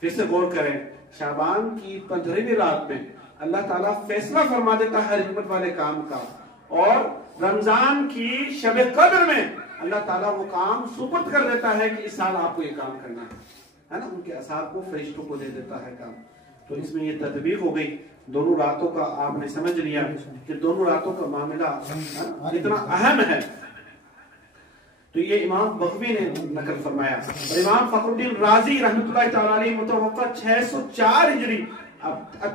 پھر سے غور کریں، شعبان کی 15ویں رات میں اللہ تعالیٰ فیصلہ فرما دیتا ہے ہر حکمت والے کام کا، اور رمضان کی شب قدر میں اللہ تعالیٰ وہ کام سپرد کر دیتا ہے کہ اس سال آپ کو یہ کام کرنا ہے نا، ان کے اصحاب کو فرشتوں کو دے دیتا ہے کام۔ تو اس میں یہ تطبیق ہو گئی، دونوں راتوں کا آپ نے سمجھ لیا کہ دونوں راتوں کا معاملہ اتنا اہم ہے۔ تو یہ امام بغوی نے نقل فرمایا۔ اور امام فخر الدین رازی رحمۃ اللہ تعالیٰ علیہ متوفہ 604 ہجری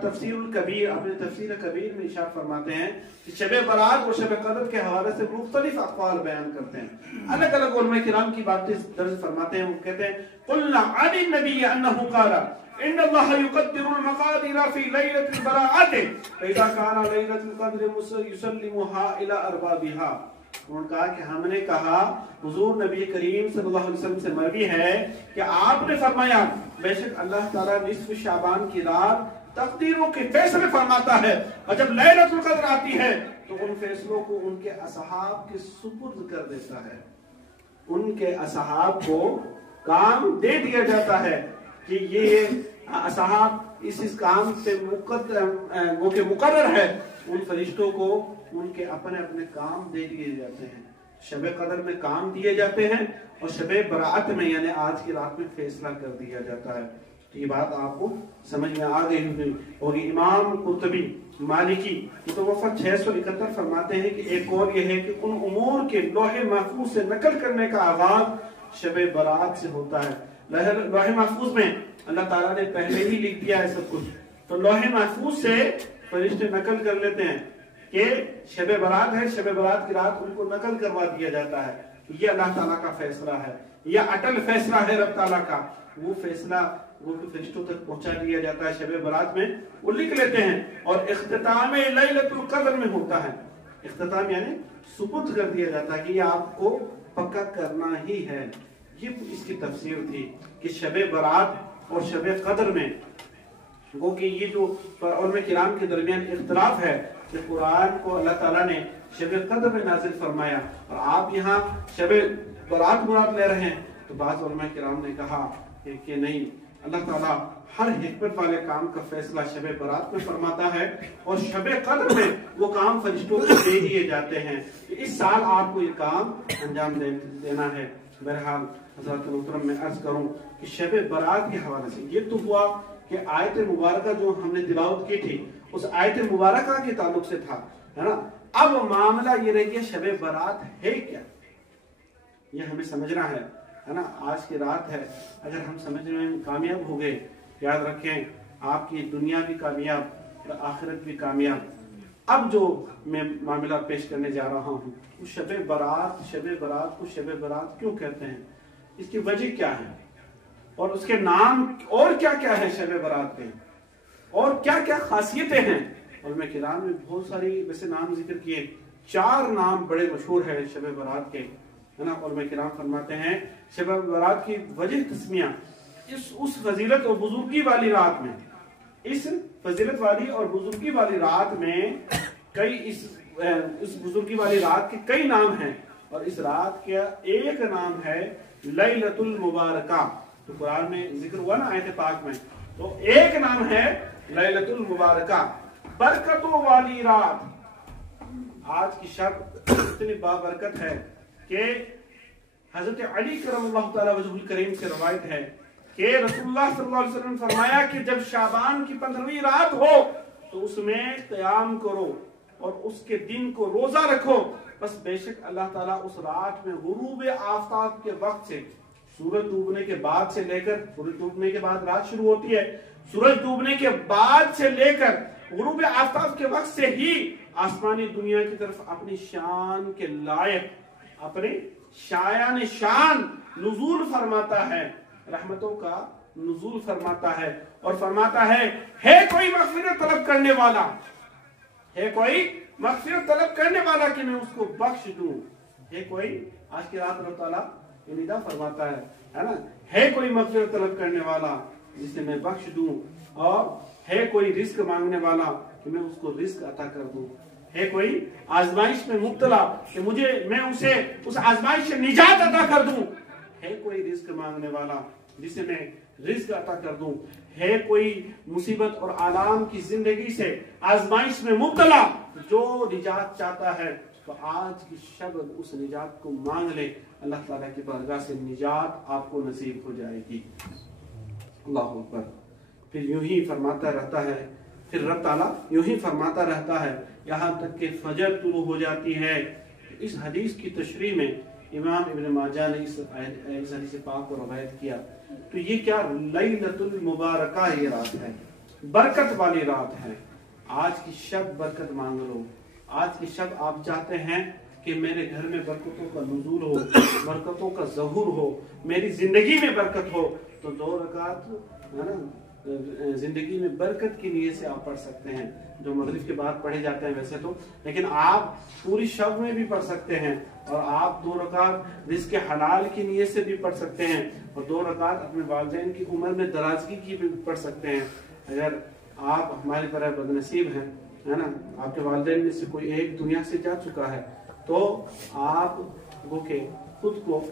تفسیر الکبیر اپنے تفسیر کبیر میں ارشاد فرماتے ہیں کہ شب برات اور شب قدر کے حوالے سے مختلف اقوال بیان کرتے ہیں، الگ الگ علماء کرام کی باتیں درج فرماتے ہیں۔ وہ کہتے ہیں قلنا عن النبی انہ قال ان اللہ یقدر المقادیر فی لیلۃ البراءۃ فاذا کان لیلۃ القدر یسلمها الی اربابها۔ انہوں نے کہا کہ ہم نے کہا حضور نبی کریم صلی اللہ علیہ وسلم سے مروی ہے کہ آپ نے فرمایا بے شک اللہ تعالیٰ نصف شعبان کی رات تقدیروں کے فیصلے فرماتا ہے، اور جب لیلۃ القدر آتی ہے تو ان فیصلوں کو ان کے اصحاب کے سپرد کر دیتا ہے، ان کے اصحاب کو کام دے دیا جاتا ہے کہ یہ اصحاب اس کام سے مقرر ہے۔ ان فرشتوں کو ان کے اپنے اپنے کام دے دیے جاتے ہیں، شب قدر میں کام دیے جاتے ہیں اور شب برات میں یعنی آج کی رات میں فیصلہ کر دیا جاتا ہے۔ تو یہ بات آپ کو سمجھ میں آ گئی ہوگی۔ امام قرطبی مالکی متوفہ 671 فرماتے ہیں کہ ایک اور یہ ہے کہ ان امور کے لوح محفوظ سے نقل کرنے کا آغاز شب برات سے ہوتا ہے۔ لوح محفوظ میں اللہ تعالیٰ نے پہلے ہی لکھ دیا ہے سب کچھ، تو لوح محفوظ سے فرشتے نقل کر لیتے ہیں کہ شب برات ہے، شب برات کی رات ان کو نقل کروا دیا جاتا ہے یہ اللہ تعالیٰ کا فیصلہ ہے، یہ اٹل فیصلہ ہے رب تعالیٰ کا، وہ فیصلہ وہ فرشتوں تک پہنچا دیا جاتا ہے شب برات میں، وہ لکھ لیتے ہیں، اور اختتام لیلۃ القدر میں ہوتا ہے، اختتام یعنی ثبوت کر دیا جاتا ہے کہ یہ آپ کو پکا کرنا ہی ہے۔ یہ اس کی تفسیر تھی کہ شب برات اور شب قدر میں وہ کہ یہ جو علماء کرام کے درمیان اختلاف ہے کہ قرآن کو اللہ تعالیٰ نے شب قدر میں نازل فرمایا اور آپ یہاں شب برات مراد لے رہے ہیں، تو بعض علماء کرام نے کہا کہ نہیں، اللہ تعالیٰ ہر حکمت والے کام کا فیصلہ شب برات میں فرماتا ہے، اور شب قدر میں وہ کام فرشتوں کو دے دیے جاتے ہیں کہ اس سال آپ کو یہ کام انجام دینا ہے۔ بہرحال حضرات محترم میں عرض کروں کہ شب برات کے حوالے سے یہ تو ہوا کہ آیت مبارکہ جو ہم نے تلاوت کی تھی اس آیت مبارکہ کے تعلق سے تھا، ہے نا۔ اب معاملہ یہ رہ گیا شب برات ہے کیا، یہ ہمیں سمجھنا ہے نا۔ آج کی رات ہے، اگر ہم سمجھنے میں کامیاب ہو گئے، یاد رکھیں آپ کی دنیا بھی کامیاب اور آخرت بھی کامیاب۔ اب جو میں معاملہ پیش کرنے جا رہا ہوں، شب برات کو شب برات کیوں کہتے ہیں، اس کی وجہ کیا ہے، اور اس کے نام اور کیا کیا ہے شب برات کے، اور کیا کیا خاصیتیں ہیں۔ علماء کرام نے بہت ساری ویسے نام ذکر کیے، 4 نام بڑے مشہور ہیں شب برات کے، ہے نا۔ علماء کرام فرماتے ہیں شب برات کی وجہ تسمیہ اس فضیلت اور بزرگی والی رات میں، اس فضیلت والی اور بزرگی والی رات میں اس بزرگی والی رات کے کئی نام ہیں، اور اس رات کا ایک نام ہے لیلۃ المبارکہ، تو قرآن میں ذکر ہوا نا آیت پاک میں، تو ایک نام ہے لیلۃ المبارکہ، برکتوں والی رات۔ آج کی شب اتنی بابرکت ہے کہ حضرت علی کرم اللہ تعالی وجہ الکریم سے روایت ہے کہ رسول اللہ صلی اللہ علیہ وسلم نے فرمایا کہ جب شعبان کی 15ویں رات ہو تو اس میں قیام کرو اور اس کے دن کو روزہ رکھو، بس بے شک اللہ تعالیٰ اس رات میں غروب آفتاب کے وقت سے، سورج ڈوبنے کے بعد سے لے کر، سورج ڈوبنے کے بعد رات شروع ہوتی ہے، سورج ڈوبنے کے بعد سے لے کر غروب آفتاب کے وقت سے ہی آسمانی دنیا کی طرف اپنی شان کے لائق، اپنے شایان شان نزول فرماتا ہے، رحمتوں کا نزول فرماتا ہے، اور فرماتا ہے کوئی مغفرت طلب کرنے والا، ہے کوئی مغفرت طلب کرنے والا کہ میں اس کو بخش دوں، ہے کوئی، آج کی رات اللہ تعالیٰ یہ ندا فرماتا ہے نا، ہے کوئی مغفرت طلب کرنے والا جسے میں بخش دوں، اور ہے کوئی رزق مانگنے والا کہ میں اس کو رزق عطا کر دوں، ہے کوئی آزمائش میں مبتلا کہ میں اسے اس آزمائش سے نجات عطا کر دوں، ہے کوئی رزق مانگنے والا جسے میں رزق عطا کر دوں، ہے کوئی مصیبت اور آلام کی زندگی سے آزمائش میں مبتلا جو نجات چاہتا ہے، تو آج کی شب اس نجات کو مانگ لے، اللہ تعالیٰ کی بارگاہ سے نجات آپ کو نصیب ہو جائے گی۔ اللہ اکبر۔ پھر یوں ہی فرماتا رہتا ہے، پھر رب تعالیٰ یوں ہی فرماتا رہتا ہے یہاں تک کہ فجر طلوع ہو جاتی ہے۔ اس حدیث کی تشریح میں امام ابن ماجہ نے اس حدیث پاک کو روایت کیا، تو یہ کیا لیلۃ المبارکہ یہ رات ہے، برکت والی رات ہے۔ آج کی شب برکت مانگ لو، آج کی شب آپ چاہتے ہیں کہ میرے گھر میں برکتوں کا نزول ہو، برکتوں کا ظہور ہو، میری زندگی میں برکت ہو، تو 2 رکعت ہے نا زندگی میں برکت کی نیت سے آپ پڑھ سکتے ہیں، جو مغرب کے بعد پڑھے جاتے ہیں ویسے تو، لیکن آپ پوری شب میں بھی پڑھ سکتے ہیں، اور آپ 2 رکعت رزق حلال کی نیت سے بھی پڑھ سکتے ہیں، اور 2 رکعت اپنے والدین کی عمر میں درازگی کی بھی پڑھ سکتے ہیں۔ اگر آپ ہمارے طرح بدنصیب ہیں، ہے نا، آپ کے والدین میں سے کوئی ایک دنیا سے جا چکا ہے، تو آپ وہ کہ خود کو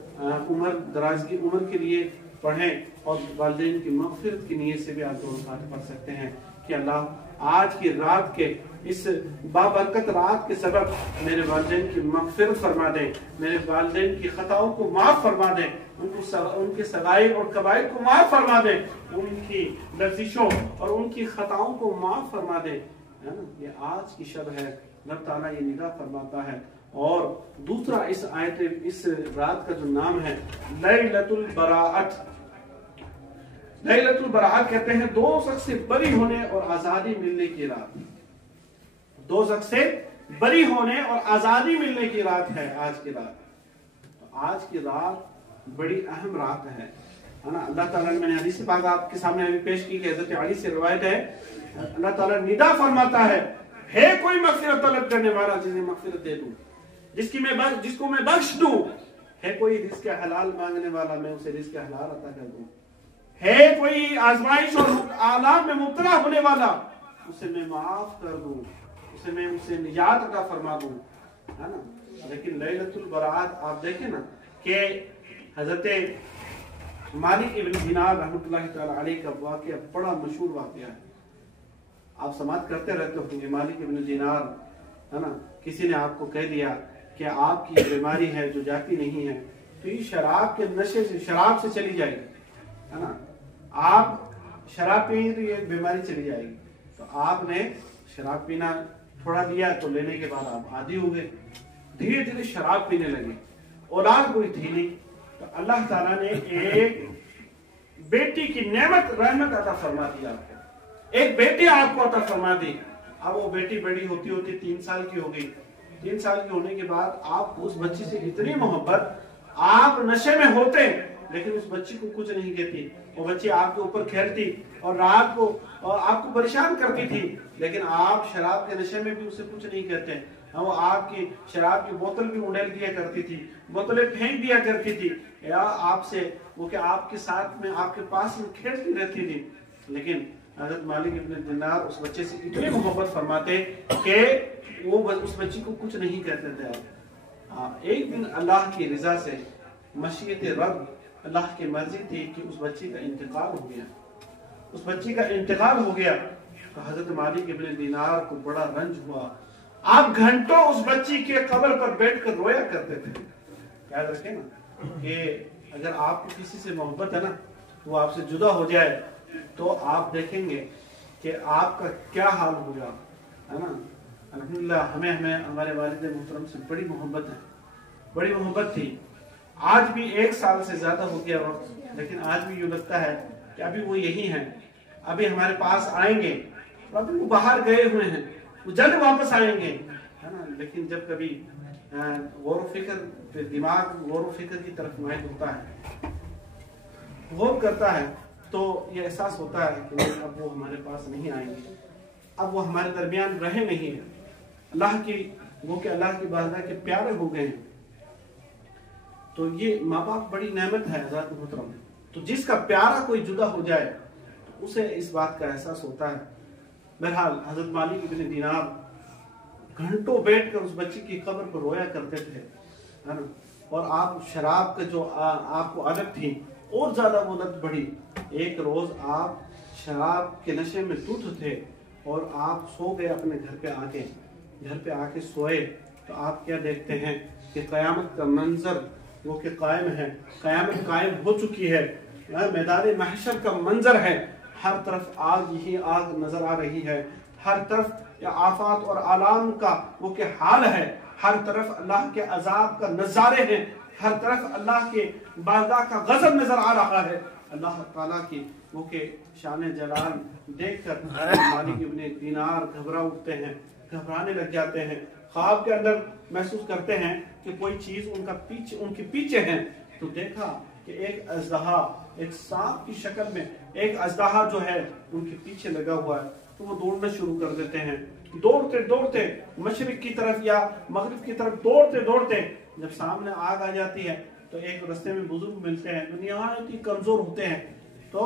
درازگی عمر کے لیے پڑھیں، اور والدین کی مغفرت کی نیت سے بھی آپ 2 رکعت پڑھ سکتے ہیں کہ اللہ آج کی رات کے اس بابرکت رات کے سبب میرے والدین کی مغفرت فرما دیں، میرے والدین کی خطاؤں کو معاف فرما دیں، ان کے صغائر اور کبائر کو معاف فرما دیں، ان کی لغزشوں اور ان کی خطاؤں کو معاف فرما دیں، ہے نا۔ یہ آج کی شب ہے، رب تعالیٰ یہ ندا فرماتا ہے۔ اور دوسرا اس رات کا جو نام ہے لیلۃ البراءت، لیلۃ البراءت کہتے ہیں دوزخ سے بری ہونے اور آزادی ملنے کی رات، دوزخ سے بری ہونے اور آزادی ملنے کی رات ہے آج کی رات۔ آج کی رات بڑی اہم رات ہے نا. اللہ تعالیٰ نے, میں نے حدیث پاک آپ کے سامنے ابھی پیش کی کہ حضرت علی سے روایت ہے, اللہ تعالیٰ ندا فرماتا ہے کوئی مغفرت طلب کرنے والا جسے مغفرت دے دوں, جس کو میں بخش دوں, ہے کوئی رزق حلال مانگنے والا میں اسے رزق حلال عطا کر دوں, ہے کوئی آزمائش اور آلات میں مبتلا ہونے والا اسے میں معاف کر دوں, اسے نجات عطا فرما دوں, ہے نا. لیکن لیلۃ البراۃ آپ دیکھیں نا کہ حضرت مالک ابن دینار رحمۃ اللہ تعالی علیہ کا واقعہ بڑا مشہور واقعہ ہے. آپ سماعت کرتے رہتے ہوں گے, مالک ابن دینار, ہے نا, کسی نے آپ کو کہہ دیا کہ آپ کی بیماری ہے جو جاتی نہیں ہے, تو یہ شراب کے نشے سے, شراب سے چلی جائے گی, ہے نا. آپ شراب پئیں تو یہ بیماری چلی جائے گی. تو آپ نے شراب پینا تھوڑا لیا, تو لینے کے بعد آپ عادی ہو گئے, دھیرے دھیرے شراب پینے لگے, اولاد کوئی تھی نہیں. تو اللہ تعالیٰ نے ایک بیٹی کی نعمت رحمت عطا فرما دی آپ کو, ایک بیٹی آپ کو عطا فرما دی. اب وہ بیٹی بڑی ہوتی 3 سال کی ہو گئی. 3 سال کی ہونے کے بعد آپ کو اس بچی سے اتنی محبت, آپ نشے میں ہوتے لیکن اس بچی کو کچھ نہیں کہتی. وہ بچی آپ کے اوپر کھیلتی اور رات کو اور آپ کو پریشان کرتی تھی, لیکن آپ شراب کے نشے میں بھی اسے کچھ نہیں کہتے. وہ آپ کی شراب کی بوتل بھی اڑیل دیا کرتی تھی, بوتلیں پھینک دیا کرتی تھی, یا آپ سے وہ کہ آپ کے ساتھ میں آپ کے پاس میں کھیلتی رہتی تھی. لیکن حضرت مالک ابن دینار اس بچے سے اتنی محبت فرماتے کہ وہ اس بچی کو کچھ نہیں کہتے تھے. ایک دن اللہ کی رضا سے, مشیت رب, اللہ کی مرضی تھی کہ اس بچی کا انتقال ہو گیا. اس بچی کا انتقال ہو گیا تو حضرت مالک ابن دینار کو بڑا رنج ہوا. آپ گھنٹوں اس بچی کے قبر پر بیٹھ کر رویا کرتے تھے. یاد رکھیں نا کہ اگر آپ کو کسی سے محبت ہے نا, وہ آپ سے جدا ہو جائے تو آپ دیکھیں گے کہ آپ کا کیا حال ہوگا, ہے نا. الحمدللہ ہمیں ہمارے والد محترم سے بڑی محبت ہے, بڑی محبت تھی. آج بھی 1 سال سے زیادہ ہو گیا وقت, لیکن آج بھی یوں لگتا ہے کہ ابھی وہ یہی ہیں, ابھی ہمارے پاس آئیں گے. ابھی وہ باہر گئے ہوئے ہیں, وہ جلد واپس آئیں گے, ہے نا. لیکن جب کبھی غور و فکر, دماغ غور و فکر کی طرف مائل ہوتا ہے, غور کرتا ہے, تو یہ احساس ہوتا ہے کہ اب وہ ہمارے پاس نہیں آئیں گے, اب وہ ہمارے درمیان رہے نہیں ہیں. اللہ کی بارگاہ کے پیارے ہو گئے ہیں. تو یہ ماں باپ بڑی نعمت ہے حضرات محترم. تو جس کا پیارا کوئی جدا ہو جائے تو اسے اس بات کا احساس ہوتا ہے. بہرحال حضرت مالک ابن دینار گھنٹوں بیٹھ کر اس بچی کی قبر پر رویا کرتے تھے, ہے نا. اور آپ شراب کا جو آپ کو عادت تھی اور زیادہ وہ لت بڑھی. ایک روز آپ شراب کے نشے میں دھت تھے اور آپ سو گئے اپنے گھر پہ آ کے سوئے, تو آپ کیا دیکھتے ہیں کہ قیامت کا منظر وہ کہ قائم ہے, قیامت قائم ہو چکی ہے. میدان محشر کا منظر ہے, ہر طرف آگ ہی آگ نظر آ رہی ہے, ہر طرف آفات اور آلام کا وہ کہ حال ہے, ہر طرف اللہ کے عذاب کا نظارے ہیں, ہر طرف اللہ کے بارگاہ کا غضب نظر آ رہا ہے. اللہ تعالیٰ کی وہ کہ شان جلال دیکھ کر مالک ابن دینار گھبرا اٹھتے ہیں, گھبرانے لگ جاتے ہیں. خواب کے اندر محسوس کرتے ہیں کہ کوئی چیز ان کے پیچھے ہے. تو دیکھا کہ ایک اژدہا, ایک سانپ کی شکل میں ایک اژدہا جو ہے ان کے پیچھے لگا ہوا ہے. تو وہ دوڑنا شروع کر دیتے ہیں, دوڑتے مشرق کی طرف یا مغرب کی طرف دوڑتے جب سامنے آگ آ جاتی ہے تو ایک رستے میں بزرگ ملتے ہیں جو نہایت ہی کمزور ہوتے ہیں. تو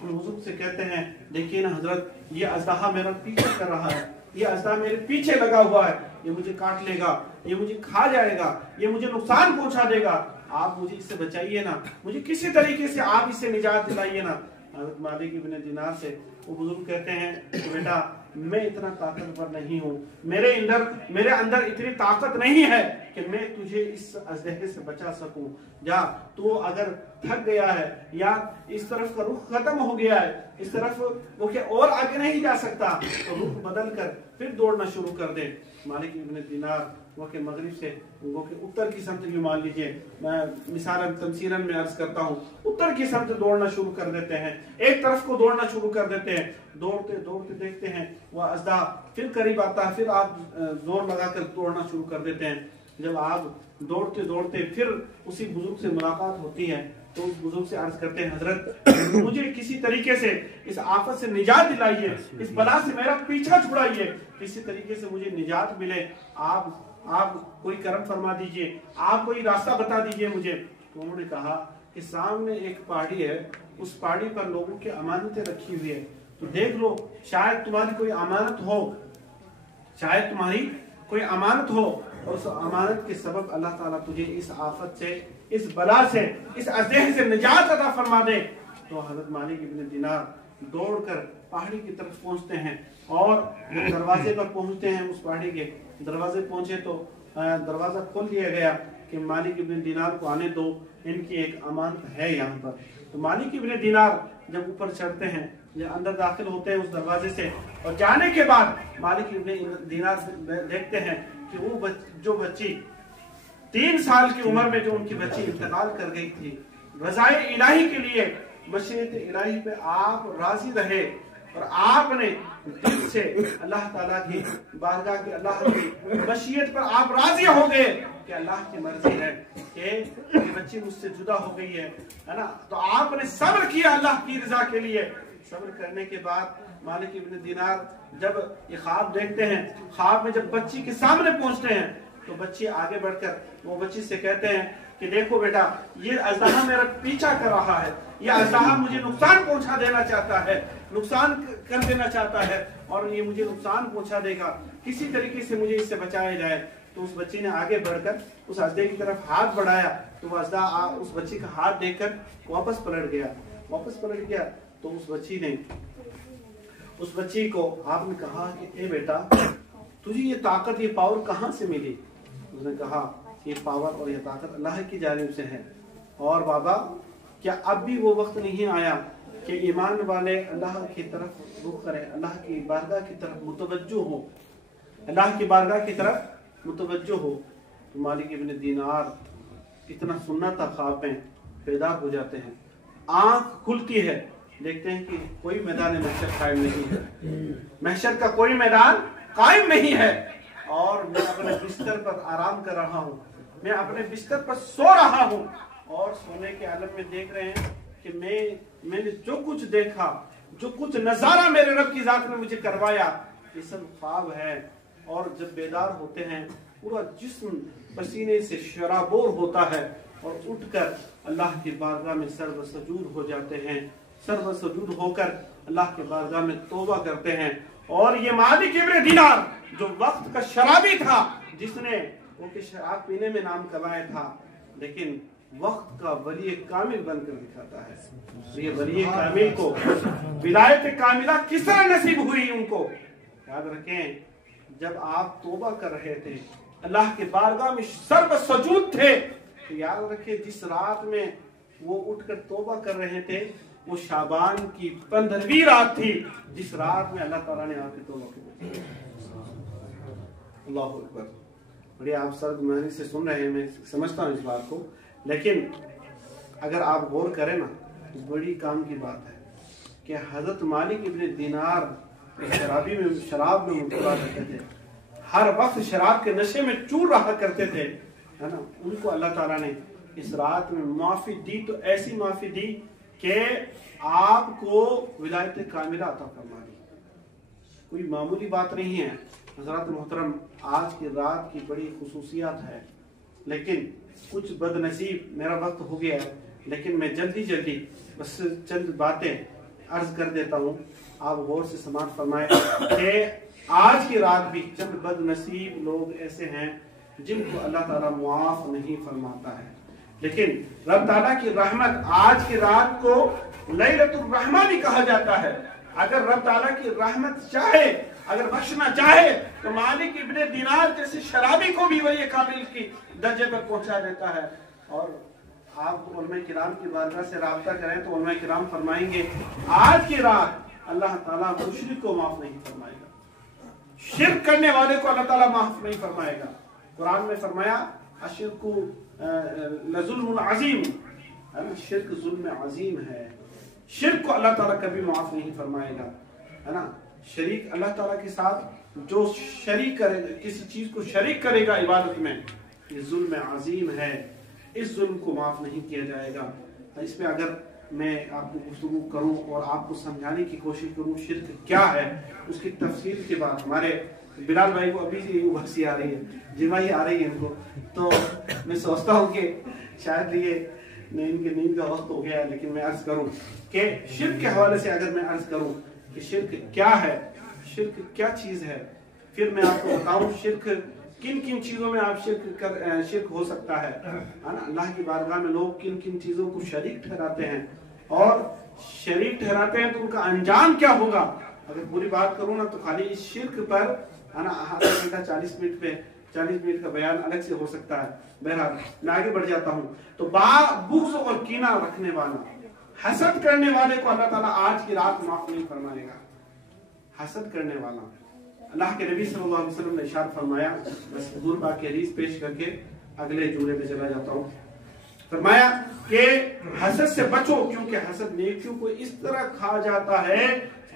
ان بزرگ سے کہتے ہیں, دیکھیے نا حضرت, یہ اژدہا میرا پیچھے کر رہا ہے, یہ اژدہا میرے پیچھے لگا ہوا ہے, یہ مجھے کاٹ لے گا, یہ مجھے کھا جائے گا, یہ مجھے نقصان پہنچا دے گا. آپ مجھے اس سے بچائیے نا, مجھے کسی طریقے سے آپ اس سے نجات دلائیے نا. حضرت مالک ابن دینار سے وہ بزرگ کہتے ہیں کہ بیٹا میں اتنا طاقتور نہیں ہوں, میرے اندر اتنی طاقت نہیں ہے کہ میں تجھے اس اژدہے سے بچا سکوں. جا, تو اگر تھک گیا ہے یا اس طرف کا رخ ختم ہو گیا ہے, اس طرف وہ کہ اور آگے نہیں جا سکتا, تو رخ بدل کر پھر دوڑنا شروع کر دے. مالک ابن دینار وہ کہ مغرب سے وہ کہ اتر کی سمت, یوں مان لیجئے, میں مثالاً تمثیلاً میں عرض کرتا ہوں, اتر کی سمت دوڑنا شروع کر دیتے ہیں, ایک طرف کو دوڑنا شروع کر دیتے ہیں. دوڑتے دیکھتے ہیں وہ اژدہا پھر قریب آتا ہے, پھر آپ زور لگا کر دوڑنا شروع کر دیتے ہیں. جب آپ دوڑتے دوڑتے پھر اسی بزرگ سے ملاقات ہوتی ہے تو اس بزرگ سے عرض کرتے ہیں حضرت مجھے کسی طریقے سے اس آفت سے نجات دلائیے، اس بلا سے میرا پیچھا چھڑائیے، کسی طریقے سے مجھے نجات ملے، آپ کوئی کرم فرما دیجئے، آپ کوئی راستہ بتا دیجئے مجھے۔ تو انہوں نے کہا کہ سامنے ایک پہاڑی ہے، اس پہاڑی پر لوگوں کی امانتیں رکھی ہوئی ہے، تو دیکھ لو شاید تمہاری کوئی امانت ہو، شاید تمہاری کوئی امانت ہو، اور اس امانت کے سبب اللہ تعالیٰ تجھے اس آفت سے، اس بلا سے، اس ازدہے سے نجات عطا فرما دے۔ تو حضرت مالک ابن دینار دوڑ کر پہاڑی کی طرف پہنچتے ہیں، اور جب دروازے پر پہنچتے ہیں، اس پہاڑی کے دروازے پہنچے تو دروازہ کھول دیا گیا کہ مالک ابن دینار کو آنے دو، ان کی ایک امانت ہے یہاں پر۔ تو مالک ابن دینار جب اوپر چڑھتے ہیں، جب اندر داخل ہوتے ہیں اس دروازے سے، اور جانے کے بعد مالک ابن دینار دیکھتے ہیں کہ وہ جو بچی 3 سال کی عمر میں جو ان کی بچی انتقال کر گئی تھی، رضائے الہی کے لیے، مشیت الہی پہ آپ راضی رہے، اور آپ نے دل سے اللہ تعالیٰ کی بارگاہ کی، اللہ کی مشیت پر آپ راضی ہو گئے کہ اللہ کی مرضی ہے کہ یہ بچی مجھ سے جدا ہو گئی ہے نا۔ تو آپ نے صبر کیا اللہ کی رضا کے لیے۔ صبر کرنے کے بعد مالک ابن دینار جب یہ خواب دیکھتے ہیں، خواب میں جب بچی کے سامنے پہنچتے ہیں تو بچی آگے بڑھ کر وہ بچی سے کہتے ہیں کہ دیکھو بیٹا، یہ اژدہا میرا پیچھا کر رہا ہے، یہ اژدہا مجھے نقصان پہنچا دینا چاہتا ہے، نقصان کر دینا چاہتا ہے، اور یہ مجھے نقصان پہنچا دے گا، کسی طریقے سے مجھے اس سے بچایا جائے۔ تو اس بچی نے آگے بڑھ کر اس اژدہے کی طرف ہاتھ بڑھایا، تو وہ اژدہا اس بچی کا ہاتھ دیکھ کر واپس پلٹ گیا۔ تو اس بچی نے، اس بچی کو آپ نے کہا کہ اے بیٹا، تجھے یہ طاقت، یہ پاور کہاں سے ملی؟ اس نے کہا یہ پاور اور یہ طاقت اللہ کی جانب سے ہے۔ اور بابا، کیا اب بھی وہ وقت نہیں آیا کہ ایمان والے اللہ کی طرف رخ کریں، اللہ کی بارگاہ کی طرف متوجہ ہو، اللہ کی بارگاہ کی طرف متوجہ ہو؟ تو مالک ابن دینار اتنا سننا تھا، خواب میں بیدار ہو جاتے ہیں، آنکھ کھلتی ہے، دیکھتے ہیں کہ کوئی میدان محشر قائم نہیں ہے، محشر کا کوئی میدان قائم نہیں ہے، اور میں اپنے بستر پر آرام کر رہا ہوں، میں اپنے بستر پر سو رہا ہوں، اور سونے کے عالم میں دیکھ رہے ہیں کہ میں نے جو کچھ دیکھا، جو کچھ نظارہ میرے رب کی ذات نے مجھے کروایا، یہ سب خواب ہے۔ اور جب بیدار ہوتے ہیں پورا جسم پسینے سے شرابور ہوتا ہے، اور اٹھ کر اللہ کی بارگاہ میں سر و سجود ہو جاتے ہیں، سر و سجود ہو کر اللہ کے بارگاہ میں توبہ کرتے ہیں۔ اور یہ مالک ابن دینار جو وقت کا شرابی تھا، جس نے وہ کہ شراب پینے میں نام کمایا تھا، لیکن وقت کا ولی کامل بن کر دکھاتا ہے۔ یہ ولی کامل کو ولایت کاملہ کس طرح نصیب ہوئی ان کو؟ یاد رکھیں، جب آپ توبہ کر رہے تھے، اللہ کے بارگاہ میں سر و سجود تھے، تو یاد رکھیں جس رات میں وہ اٹھ کر توبہ کر رہے تھے، وہ شعبان کی 15ویں رات تھی، جس رات میں اللہ تعالیٰ نے آپ کی توبہ کی۔ اللہ اکبر۔ بڑی آپ سرد معنی سے سن رہے ہیں، میں سمجھتا ہوں اس بات کو، لیکن اگر آپ غور کریں نا، بڑی کام کی بات ہے کہ حضرت مالک ابن دینار شرابی میں، شراب میں مبتلا رہتے تھے، ہر وقت شراب کے نشے میں چور رہا کرتے تھے، ہے نا، ان کو اللہ تعالیٰ نے اس رات میں معافی دی، تو ایسی معافی دی کہ آپ کو ولایت کاملہ عطا فرما دی۔ کوئی معمولی بات نہیں ہے حضرات محترم، آج کی رات کی بڑی خصوصیات ہے، لیکن کچھ بد نصیب، میرا وقت ہو گیا ہے، لیکن میں جلدی بس چند باتیں عرض کر دیتا ہوں، آپ غور سے سماعت فرمائیں کہ آج کی رات بھی چند بد نصیب لوگ ایسے ہیں جن کو اللہ تعالیٰ معاف نہیں فرماتا ہے، لیکن رب تعالیٰ کی رحمت، آج کی رات کو لیلۃ الرحمہ بھی کہا جاتا ہے۔ اگر رب تعالیٰ کی رحمت چاہے، اگر بخشنا چاہے، تو مالک ابن دینار جیسے شرابی کو بھی وہی قابل کی درجے پر پہنچا دیتا ہے۔ اور آپ علماء کرام کی بارگاہ سے رابطہ کریں تو علماء کرام فرمائیں گے آج کی رات اللہ تعالیٰ مشرک کو معاف نہیں فرمائے گا، شرک کرنے والے کو اللہ تعالیٰ معاف نہیں فرمائے گا۔ قرآن میں فرمایا الشرک لظلم عظیم، شرک ظلم عظیم ہے، شرک کو اللہ تعالیٰ کبھی معاف نہیں فرمائے گا، ہے نا۔ شریک اللہ تعالیٰ کے ساتھ جو شریک کرے، کسی چیز کو شریک کرے گا عبادت میں، یہ ظلم عظیم ہے، اس ظلم کو معاف نہیں کیا جائے گا۔ اس پہ اگر میں آپ کو گفتگو کروں اور آپ کو سمجھانے کی کوشش کروں شرک کیا ہے، اس کی تفصیل کے بعد ہمارے بلال بھائی کو ابھی سے ابھاسی آ رہی ہے، جمائی آ رہی ہے ان کو، تو میں سوچتا ہوں کہ شاید یہ ان کے نیند کا وقت ہو گیا ہے، لیکن میں عرض کروں کہ شرک کے حوالے سے اگر میں عرض کروں کہ شرک کیا ہے، شرک کیا چیز ہے، پھر میں آپ کو بتاؤں شرک کن کن چیزوں میں آپ شرک ہو سکتا ہے نا۔ اللہ کی بارگاہ میں لوگ کن کن چیزوں کو شریک ٹھہراتے ہیں، اور شریک ٹھہراتے ہیں تو ان کا انجام کیا ہوگا۔ اگر پوری بات کروں نا تو خالی اس شرک پر آدھا گھنٹہ 40 منٹ کا بیان الگ سے ہو سکتا ہے۔ بہرحال میں آگے بڑھ جاتا ہوں۔ تو بغض اور کینہ رکھنے والا، حسد کرنے والے کو اللہ تعالیٰ آج کی رات معاف نہیں فرمائے گا۔ حسد کرنے والا، اللہ کے نبی صلی اللہ علیہ وسلم نے ارشاد فرمایا، بس حضور پاک کی حدیث پیش کر کے اگلے جملے پہ چلا جاتا ہوں۔ فرمایا کہ حسد سے بچو، کیونکہ حسد نیکیوں کو اس طرح کھا جاتا ہے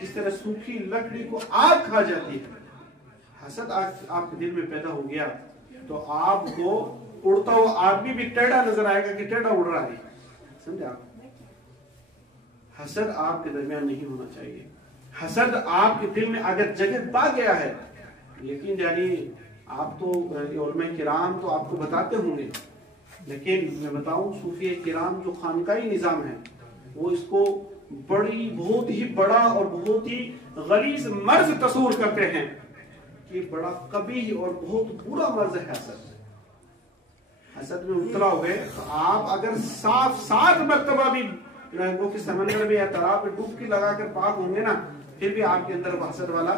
جس طرح سوکھی لکڑی کو آگ کھا جاتی ہے۔ حسد آپ کے دل میں پیدا ہو گیا تو آپ کو اڑتا ہوا آدمی بھی ٹیڑھا نظر آئے گا کہ ٹیڑھا اڑ رہا ہے، سمجھا۔ حسد آپ کے درمیان نہیں ہونا چاہیے۔ حسد آپ کے دل میں اگر جگہ پا گیا ہے، یقین جانیے آپ تو علماء کرام تو آپ کو بتاتے ہوں گے، لیکن میں بتاؤں صوفیہ کرام جو خانقاہی نظام ہے وہ اس کو بہت ہی بڑا اور بہت ہی غلیظ مرض تصور کرتے ہیں کہ بڑا قبیح اور بہت برا مرض ہے حسد۔ حسد میں مبتلا ہوئے تو آپ اگر 7 مرتبہ بھی وہ کہ سمندر میں یا تالاب میں ڈبکی لگا کر پاک ہوں گے نا، پھر بھی آپ کے اندر حسد والا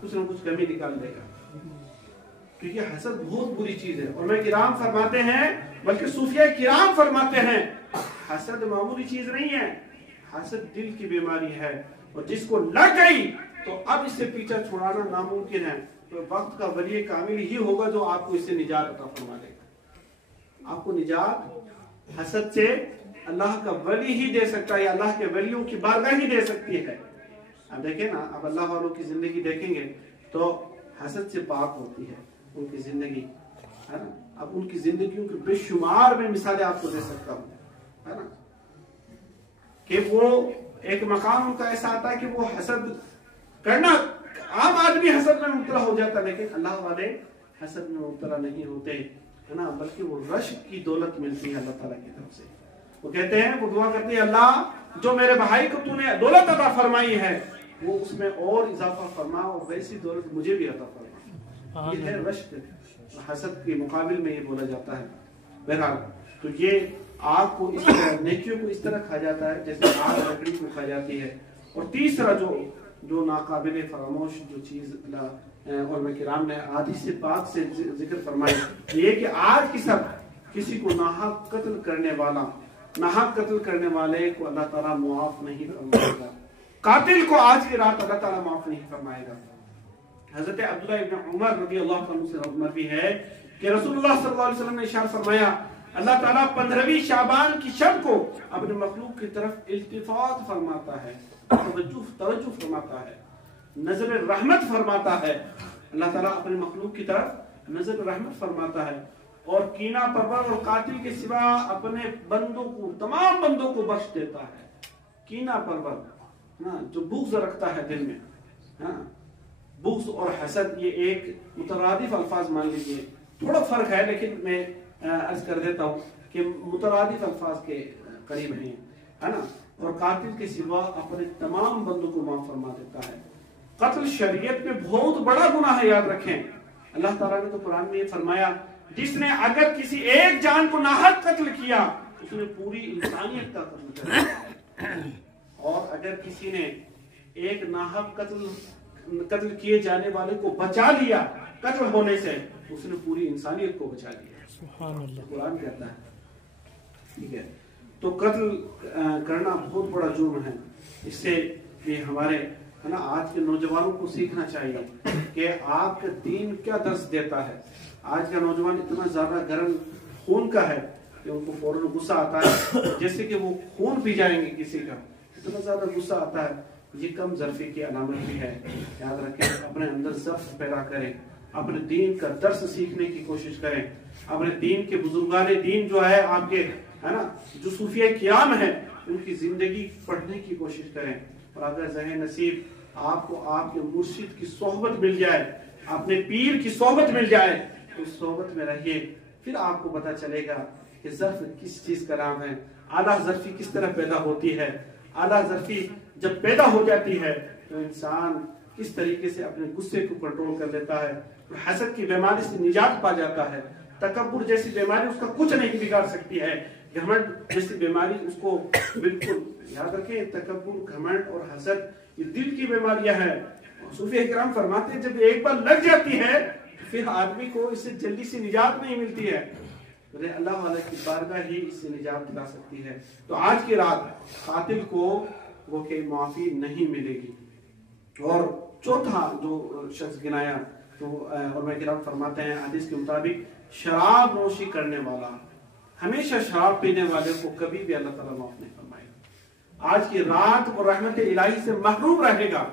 کچھ نہ کچھ کمی نکال دے گا، کیونکہ حسد بہت بری چیز ہے۔ اور میں کرام فرماتے ہیں، بلکہ صوفیہ کرام فرماتے ہیں، حسد معمولی چیز نہیں ہے، حسد دل کی بیماری ہے، اور جس کو لگ گئی تو اب اس سے پیچھا چھڑانا ناممکن ہے۔ تو وقت کا ولی کامل ہی ہوگا جو آپ کو اس سے نجات عطا فرما دے گا۔ آپ کو نجات حسد سے اللہ کا ولی ہی دے سکتا ہے، یا اللہ کے ولیوں کی بارگاہ ہی دے سکتی ہے۔ اب دیکھیں نا، اب اللہ والوں کی زندگی دیکھیں گے تو حسد سے پاک ہوتی ہے ان کی زندگی، ہے نا۔ اب ان کی زندگیوں کی بے شمار میں مثالیں آپ کو دے سکتا ہوں، ہے نا، کہ وہ ایک مقام ان کا ایسا آتا ہے کہ وہ حسد کرنا، عام آدمی حسد میں مبتلا ہو جاتا ہے، لیکن اللہ والے حسد میں مبتلا نہیں ہوتے، ہے نا، بلکہ وہ رشک کی دولت ملتی ہے اللہ تعالیٰ کی طرف سے۔ وہ کہتے ہیں، وہ دعا کرتے ہیں، اللہ جو میرے بھائی کو تو نے دولت عطا فرمائی ہے وہ اس میں اور اضافہ فرما، اور ویسی دولت مجھے بھی عطا فرما۔ یہ ہے رشک، حسد کے مقابل میں یہ بولا جاتا ہے۔ بہرحال تو یہ آگ کو اس طرح، نیکیوں کو اس طرح کھا جاتا ہے جیسے آگ لکڑی کو کھا جاتی ہے۔ اور تیسرا جو ناقابل فراموش جو چیز علماء کرام نے حدیث پاک سے ذکر فرمائی، یہ کہ آج کی سب کسی کو ناحق قتل کرنے والا، ناحق قتل کرنے والے کو اللہ تعالیٰ معاف نہیں فرمائے گا، قاتل کو آج کی رات اللہ تعالیٰ معاف نہیں فرمائے گا۔ حضرت عبداللہ ابن عمر رضی اللہ عنہ سے مروی ہے کہ رسول اللہ صلی اللہ علیہ وسلم نے ارشاد فرمایا، اللہ تعالیٰ 15ویں شعبان کی شب کو اپنے مخلوق کی طرف التفات فرماتا ہے، توجہ فرماتا ہے، نظر رحمت فرماتا ہے۔ اللہ تعالیٰ اپنے مخلوق کی طرف نظر رحمت فرماتا ہے، اور کینہ پرور اور قاتل کے سوا اپنے بندوں کو، تمام بندوں کو بخش دیتا ہے۔ کینہ پرور جو بغض رکھتا ہے دل میں، بغض اور حسد یہ ایک مترادف الفاظ مان لیجئے، تھوڑا فرق ہے لیکن میں عرض کر دیتا ہوں کہ مترادف الفاظ کے قریب ہیں، ہے نا۔ اور قاتل کے سوا اپنے تمام بندوں کو معاف فرما دیتا ہے۔ قتل شریعت میں بہت بڑا گناہ ہے، یاد رکھیں۔ اللہ تعالیٰ نے تو قرآن میں یہ فرمایا، جس نے اگر کسی ایک جان کو ناحق قتل کیا اس نے پوری انسانیت کا قتل کیا، اور اگر کسی نے ایک ناحق قتل کیے جانے والے کو بچا لیا قتل ہونے سے، اس نے پوری انسانیت کو بچا لیا۔ سبحان اللہ، قرآن کہتا ہے، ٹھیک ہے۔ تو قتل کرنا بہت بڑا جرم ہے۔ اس سے یہ ہمارے، ہے نا، آج کے نوجوانوں کو سیکھنا چاہیے کہ آپ کا دین کیا درس دیتا ہے۔ آج کا نوجوان اتنا زیادہ گرم خون کا ہے کہ ان کو فوراً غصہ آتا ہے، جیسے کہ وہ خون پی جائیں گے کسی کا، اتنا زیادہ غصہ آتا ہے۔ یہ کم ظرفی کی علامت بھی ہے، یاد رکھیں، اپنے اندر ظرف پیدا کریں، اپنے دین کا درس سیکھنے کی کوشش کریں، اپنے دین کے بزرگان دین جو ہے آپ کے ہے نا جو صوفیہ قیام ہے ان کی زندگی پڑھنے کی کوشش کریں، اور اگر ذہن نصیب آپ کو آپ کے مرشد کی صحبت مل جائے، اپنے پیر کی صحبت مل جائے تو اس صحبت میں رہیے، پھر آپ کو پتا چلے گا کہ ظرف کس چیز کا نام ہے، اعلیٰ ظرفی کس طرح پیدا ہوتی ہے، اعلیٰ ظرفی جب پیدا ہو جاتی ہے تو انسان کس طریقے سے اپنے غصے کو کنٹرول کر لیتا ہے، حسد کی بیماری سے نجات پا جاتا ہے، تکبر جیسی بیماری اس کا کچھ نہیں بگاڑ سکتی ہے، گھمنڈ جیسی بیماری اس کو بالکل، یاد رکھیں تکبر، گھمنڈ اور حسد یہ دل کی بیماریاں ہیں۔ صوفیہ کرام فرماتے ہیں جب ایک بار لگ جاتی ہے پھر آدمی کو اس سے جلدی سے نجات نہیں ملتی ہے، اللہ والے کی بارگاہ ہی اس سے نجات دلا سکتی ہے۔ تو آج کی رات قاتل کو وہ کہ معافی نہیں ملے گی۔ اور چوتھا جو شخص گنایا تو علماء کرام فرماتے ہیں حدیث کے مطابق شراب نوشی کرنے والا، ہمیشہ شراب پینے والے کو کبھی بھی اللہ تعالیٰ معاف نہیں فرمائے گا، آج کی رات اور رحمت الہی سے محروم رہے گا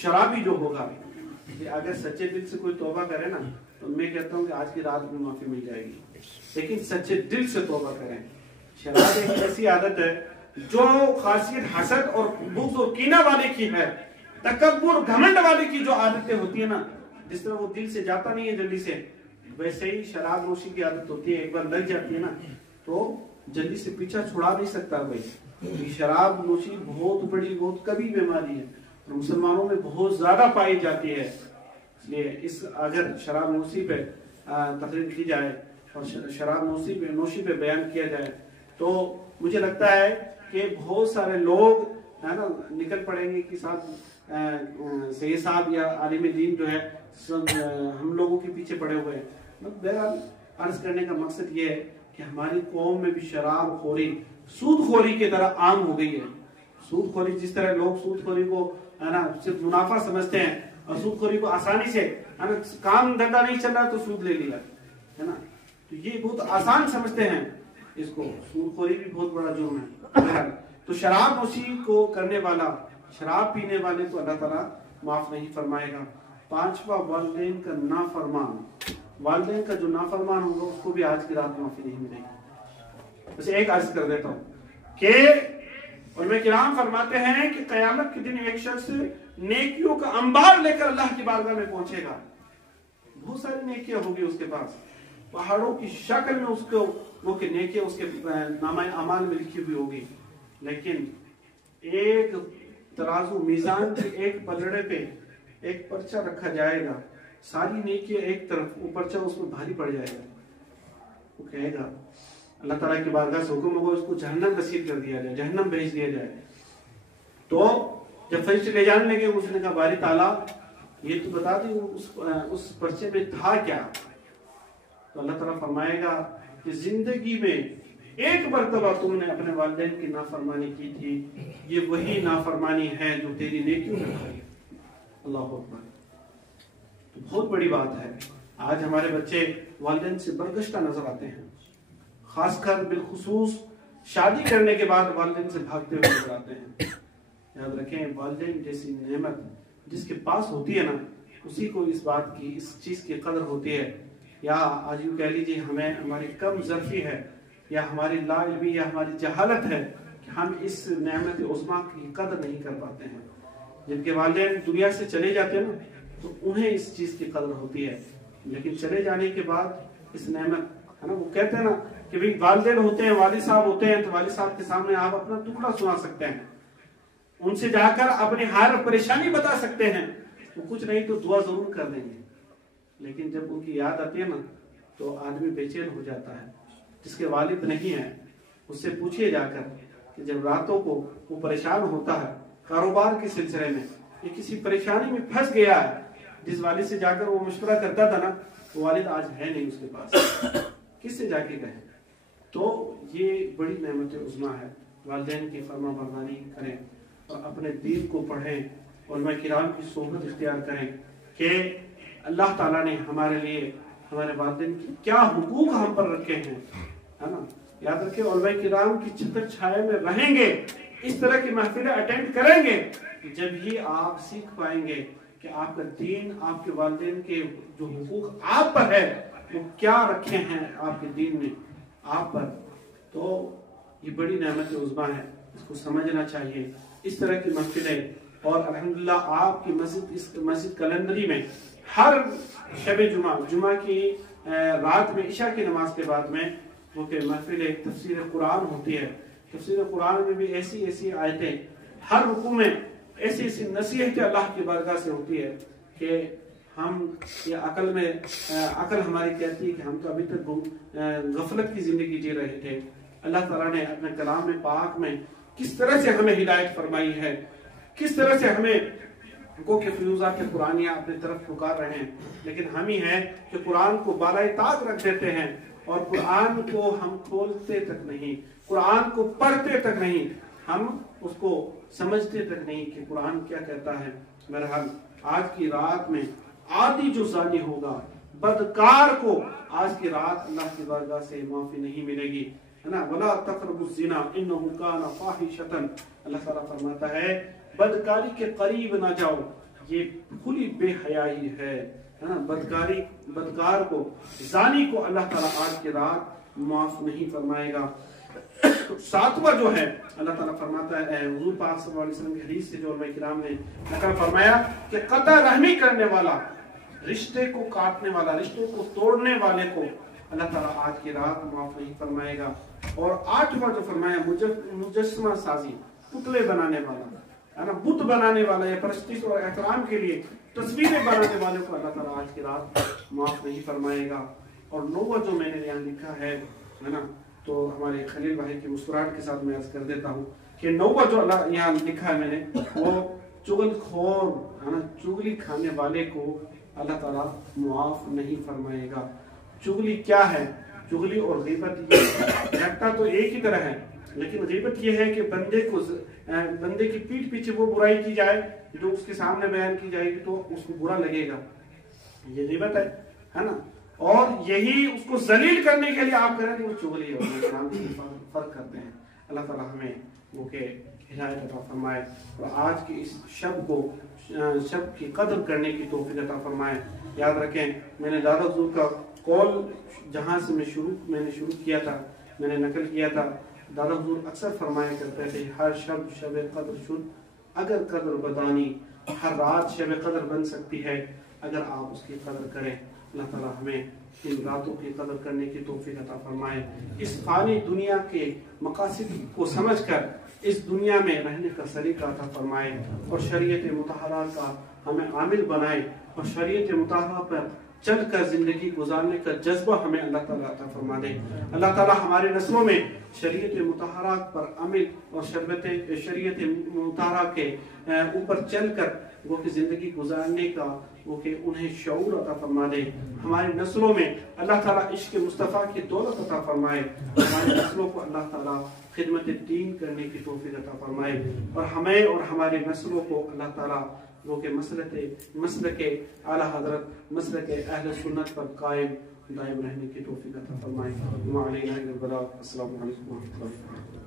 شرابی جو ہوگا۔ اگر سچے دل سے کوئی توبہ کرے نا تو میں کہتا ہوں کہ آج کی رات میں معافی مل جائے گی، لیکن سچے دل سے توبہ کریں۔ شراب ایک ایسی عادت ہے جو خاصیت حسد اور بغض اور کینہ والے کی ہے، تکبر گھمنڈ والے کی جو عادتیں ہوتی ہیں نا، جس طرح وہ دل سے جاتا نہیں ہے جلدی سے، ویسے ہی شراب نوشی کی عادت ہوتی ہے، ایک بار لگ جاتی ہے نا تو جلدی سے پیچھا چھڑا نہیں سکتا بھائی۔ شراب نوشی بہت بڑی بہت کبھی بیماری ہے اور مسلمانوں میں بہت زیادہ پائی جاتی ہے، اس لیے اگر شراب نوشی پہ تقریر کی جائے اور شراب نوشی پہ بیان کیا جائے تو مجھے لگتا ہے کہ بہت سارے لوگ ہے نا نکل پڑیں گے کہ صاحب سید صاحب یا عالم دین جو ہے ہم لوگوں کے پیچھے پڑے ہوئے ہیں۔ بہرحال عرض کرنے کا مقصد یہ ہے کہ ہماری قوم میں بھی شراب خوری سود خوری کی طرح عام ہو گئی ہے۔ سود خوری جس طرح لوگ سود خوری کو ہے نا صرف منافع سمجھتے ہیں اور سود خوری کو آسانی سے ہے نا کام دھندا نہیں چل رہا تو سود لے لیا ہے نا، تو یہ بہت آسان سمجھتے ہیں اس کو، سود خوری بھی بہت بڑا جرم ہے۔ تو شراب نوشی کو کرنے والا، شراب پینے والے کو اللہ تعالیٰ معاف نہیں فرمائے گا۔ پانچواں والدین کا نافرمان، والدین کا جو نافرمان ہوگا اس کو بھی آج کی رات معافی نہیں ملے گی۔ بس ایک عرض کر دیتا ہوں کہ علماء کرام فرماتے ہیں کہ قیامت کے دن ایک شخص نیکیوں کا انبار لے کر اللہ کی بارگاہ میں پہنچے گا، بہت ساری نیکیاں ہوگی اس کے پاس، پہاڑوں کی شکل میں اس کو وہ کہ نیکیاں اس کے نامہ اعمال میں لکھی ہوئی ہوگی، لیکن ایک ترازو میزان کے ایک پلڑے پہ ایک پرچہ رکھا جائے گا، ساری نیکیاں ایک طرف، وہ پرچہ اس میں بھاری پڑ جائے گا، وہ کہے گا اللہ تعالیٰ کی بارگاہ سے حکم ہوگا اس کو جہنم رسید کر دیا جائے، جہنم بھیج دیا جائے۔ تو جب فرشتے لے جانے لگے اس نے کہا باری تعالیٰ یہ تو بتا دی اس پرچے میں تھا کیا؟ تو اللہ تعالیٰ فرمائے گا کہ زندگی میں ایک مرتبہ تم نے اپنے والدین کی نافرمانی کی تھی، یہ وہی نافرمانی ہے جو تیری نیکیوں میں تھی۔ اللہ اکبر، تو بہت بڑی بات ہے۔ آج ہمارے بچے والدین سے برگشتہ نظر آتے ہیں، خاص کر بالخصوص شادی کرنے کے بعد والدین سے بھاگتے ہوئے نظر آتے ہیں۔ یاد رکھیں والدین جیسی نعمت جس کے پاس ہوتی ہے نا اسی کو اس بات کی، اس چیز کی قدر ہوتی ہے، یا آج یوں کہہ لیجیے ہمیں ہماری کم ظرفی ہے یا ہماری لا علمی یا ہماری جہالت ہے کہ ہم اس نعمت عظمیٰ کی قدر نہیں کر پاتے ہیں۔ جن کے والدین دنیا سے چلے جاتے ہیں نا تو انہیں اس چیز کی قدر ہوتی ہے، لیکن چلے جانے کے بعد اس نعمت ہے نا، وہ کہتے ہیں نا کہ بھئی والدین ہوتے ہیں، والد صاحب ہوتے ہیں تو والد صاحب کے سامنے آپ اپنا ٹکڑا سنا سکتے ہیں، ان سے جا کر اپنی ہر پریشانی بتا سکتے ہیں، وہ کچھ نہیں تو دعا ضرور کر دیں گے، لیکن جب ان کی یاد آتی ہے نا تو آدمی بے چین ہو جاتا ہے۔ جس کے والد نہیں ہیں اس سے پوچھئے جا کر کہ جب راتوں کو وہ پریشان ہوتا ہے کاروبار کے سلسلے میں یا کسی پریشانی میں پھنس گیا ہے، جس والد سے جا کر وہ مشورہ کرتا تھا نا وہ والد آج ہے نہیں اس کے پاس، کس سے جا کے کہیں؟ تو یہ بڑی نعمت عظمیٰ ہے، والدین کی فرما برداری کریں اور اپنے دین کو پڑھیں، علماء کرام کی صحبت اختیار کریں کہ اللہ تعالیٰ نے ہمارے لیے ہمارے والدین کی کیا حقوق ہم پر رکھے ہیں، ہے نا۔ یاد رکھیں علماء کرام کی چھتر چھائے میں رہیں گے، اس طرح کی محفلیں اٹینڈ کریں گے، جب ہی آپ سیکھ پائیں گے کہ آپ کا دین، آپ کے والدین کے جو حقوق آپ پر ہے وہ کیا رکھے ہیں آپ کے دین نے آپ پر، تو یہ بڑی نعمت عظمیٰ ہے، اس کو سمجھنا چاہیے۔ اس طرح کی محفلیں، اور الحمدللہ آپ کی مسجد، اس مسجد کلندری میں ہر شب جمعہ کی رات میں عشاء کی نماز کے بعد میں وہ کہ محفل تفسیر قرآن ہوتی ہے۔ تفسیر قرآن میں بھی ایسی ایسی آیتیں، ہر رکوع میں ایسی ایسی نصیحت اللہ کی بارگاہ سے ہوتی ہے کہ ہم یہ عقل ہماری کہتی ہے کہ ہم تو ابھی تک غفلت کی زندگی جی رہے تھے۔ اللہ تعالیٰ نے اپنے کلام پاک میں کس طرح سے ہمیں ہدایت فرمائی ہے، کس طرح سے ہمیں کو کہ فیوزات قرآنیہ اپنی طرف پکار رہے ہیں، لیکن ہم ہی ہیں کہ قرآن کو بالائے طاق رکھ دیتے ہیں اور قرآن کو ہم کھولتے تک نہیں، قرآن کو پڑھتے تک نہیں، ہم اس کو سمجھتے تک نہیں کہ قرآن کیا کہتا ہے۔ بہرحال آج کی رات میں عادی جو زانی ہوگا، بدکار کو آج کی رات اللہ کی بارگاہ سے معافی نہیں ملے گی، ہے نا۔ وَلَا تَقْرَبُوا الزِّنَا إِنَّهُ كَانَ فَاحِشَةً، اللہ تعالیٰ فرماتا ہے بدکاری کے قریب نہ جاؤ، یہ کھلی بے حیائی ہے نا۔ بدکار کو، زانی کو اللہ تعالیٰ آج کی رات معاف نہیں فرمائے گا۔ ساتواں جو ہے اللہ تعالیٰ فرماتا ہے، حضور پاک صلی اللہ علیہ وسلم کی حدیث سے جو علماء کرام نے نقل فرمایا کہ قطع رحمی کرنے والا، رشتے کو کاٹنے والا، رشتوں کو توڑنے والے کو اللہ تعالیٰ آج کی رات معاف نہیں فرمائے گا۔ اور آٹھواں جو فرمایا مجسمہ سازی، پتلے بنانے والا، ہے نا، بت بنانے والا یا پرستش اور احترام کے لیے تصویریں بنانے والے کو اللہ تعالیٰ آج کی رات معاف نہیں فرمائے گا۔ اور نوواں جو میں نے یہاں لکھا ہے نا، تو ہمارے خلیل بھائی کی مسکراہٹ کے ساتھ میں عرض کر دیتا ہوں کہ نوواں جو اللہ یہاں لکھا ہے میں نے، وہ چغل خور، ہے نا، چغلی کھانے والے کو اللہ تعالیٰ معاف نہیں فرمائے گا۔ چغلی کیا ہے؟ چغلی اور غیبت یہ لگتا تو ایک ہی طرح ہے، لیکن غیبت یہ ہے کہ بندے کی پیٹھ پیچھے وہ برائی کی جائے جو اس کے سامنے بیان کی جائے گی تو اس کو برا لگے گا، یہ غیبت ہے نا۔ اور یہی اس کو ذلیل کرنے کے لیے آپ کریں تو وہ چغلی ہے، فرق کرتے ہیں۔ اللہ تعالیٰ ہمیں وہ کہ ہدایت عطا فرمائے اور آج کی اس شب کی قدر کرنے کی توفیق عطا فرمائے۔ یاد رکھیں، میں نے دادا حضور کا قول جہاں سے میں نے شروع کیا تھا، میں نے نقل کیا تھا، دادا حضور اکثر فرمایا کرتے تھے، ہر شب قدر شد اگر قدر بدانی، ہر رات شب قدر بن سکتی ہے اگر آپ اس کی قدر کریں۔ اللہ تعالیٰ ہمیں ان راتوں کی قدر کرنے کی توفیق عطا فرمائے، اس فانی دنیا کے مقاصد کو سمجھ کر اس دنیا میں رہنے کا سلیقہ عطا فرمائے اور شریعت مطہرہ کا ہمیں عامل بنائے اور شریعت مطہرہ پر چل کر زندگی گزارنے کا جذبہ ہمیں اللہ تعالیٰ عطا فرما دے۔ اللہ تعالیٰ ہمارے نسلوں میں شریعت مطہرہ پر عمل اور شریعت مطہرہ کے اوپر چل کر وہ کہ زندگی گزارنے کا وہ کہ انہیں شعور عطا فرما دے۔ ہماری نسلوں میں اللہ تعالیٰ عشق مصطفیٰ کی دولت عطا فرمائے، ہماری نسلوں کو اللہ تعالیٰ خدمت دین کرنے کی توفیق عطا فرمائے، اور ہمیں اور ہماری نسلوں کو اللہ تعالیٰ وہ کہ مسلک اعلیٰ حضرت، مسلک اہل سنت پر قائم دائم رہنے کی توفیق عطا فرمائے۔ السلام علیکم و رحمۃ اللہ۔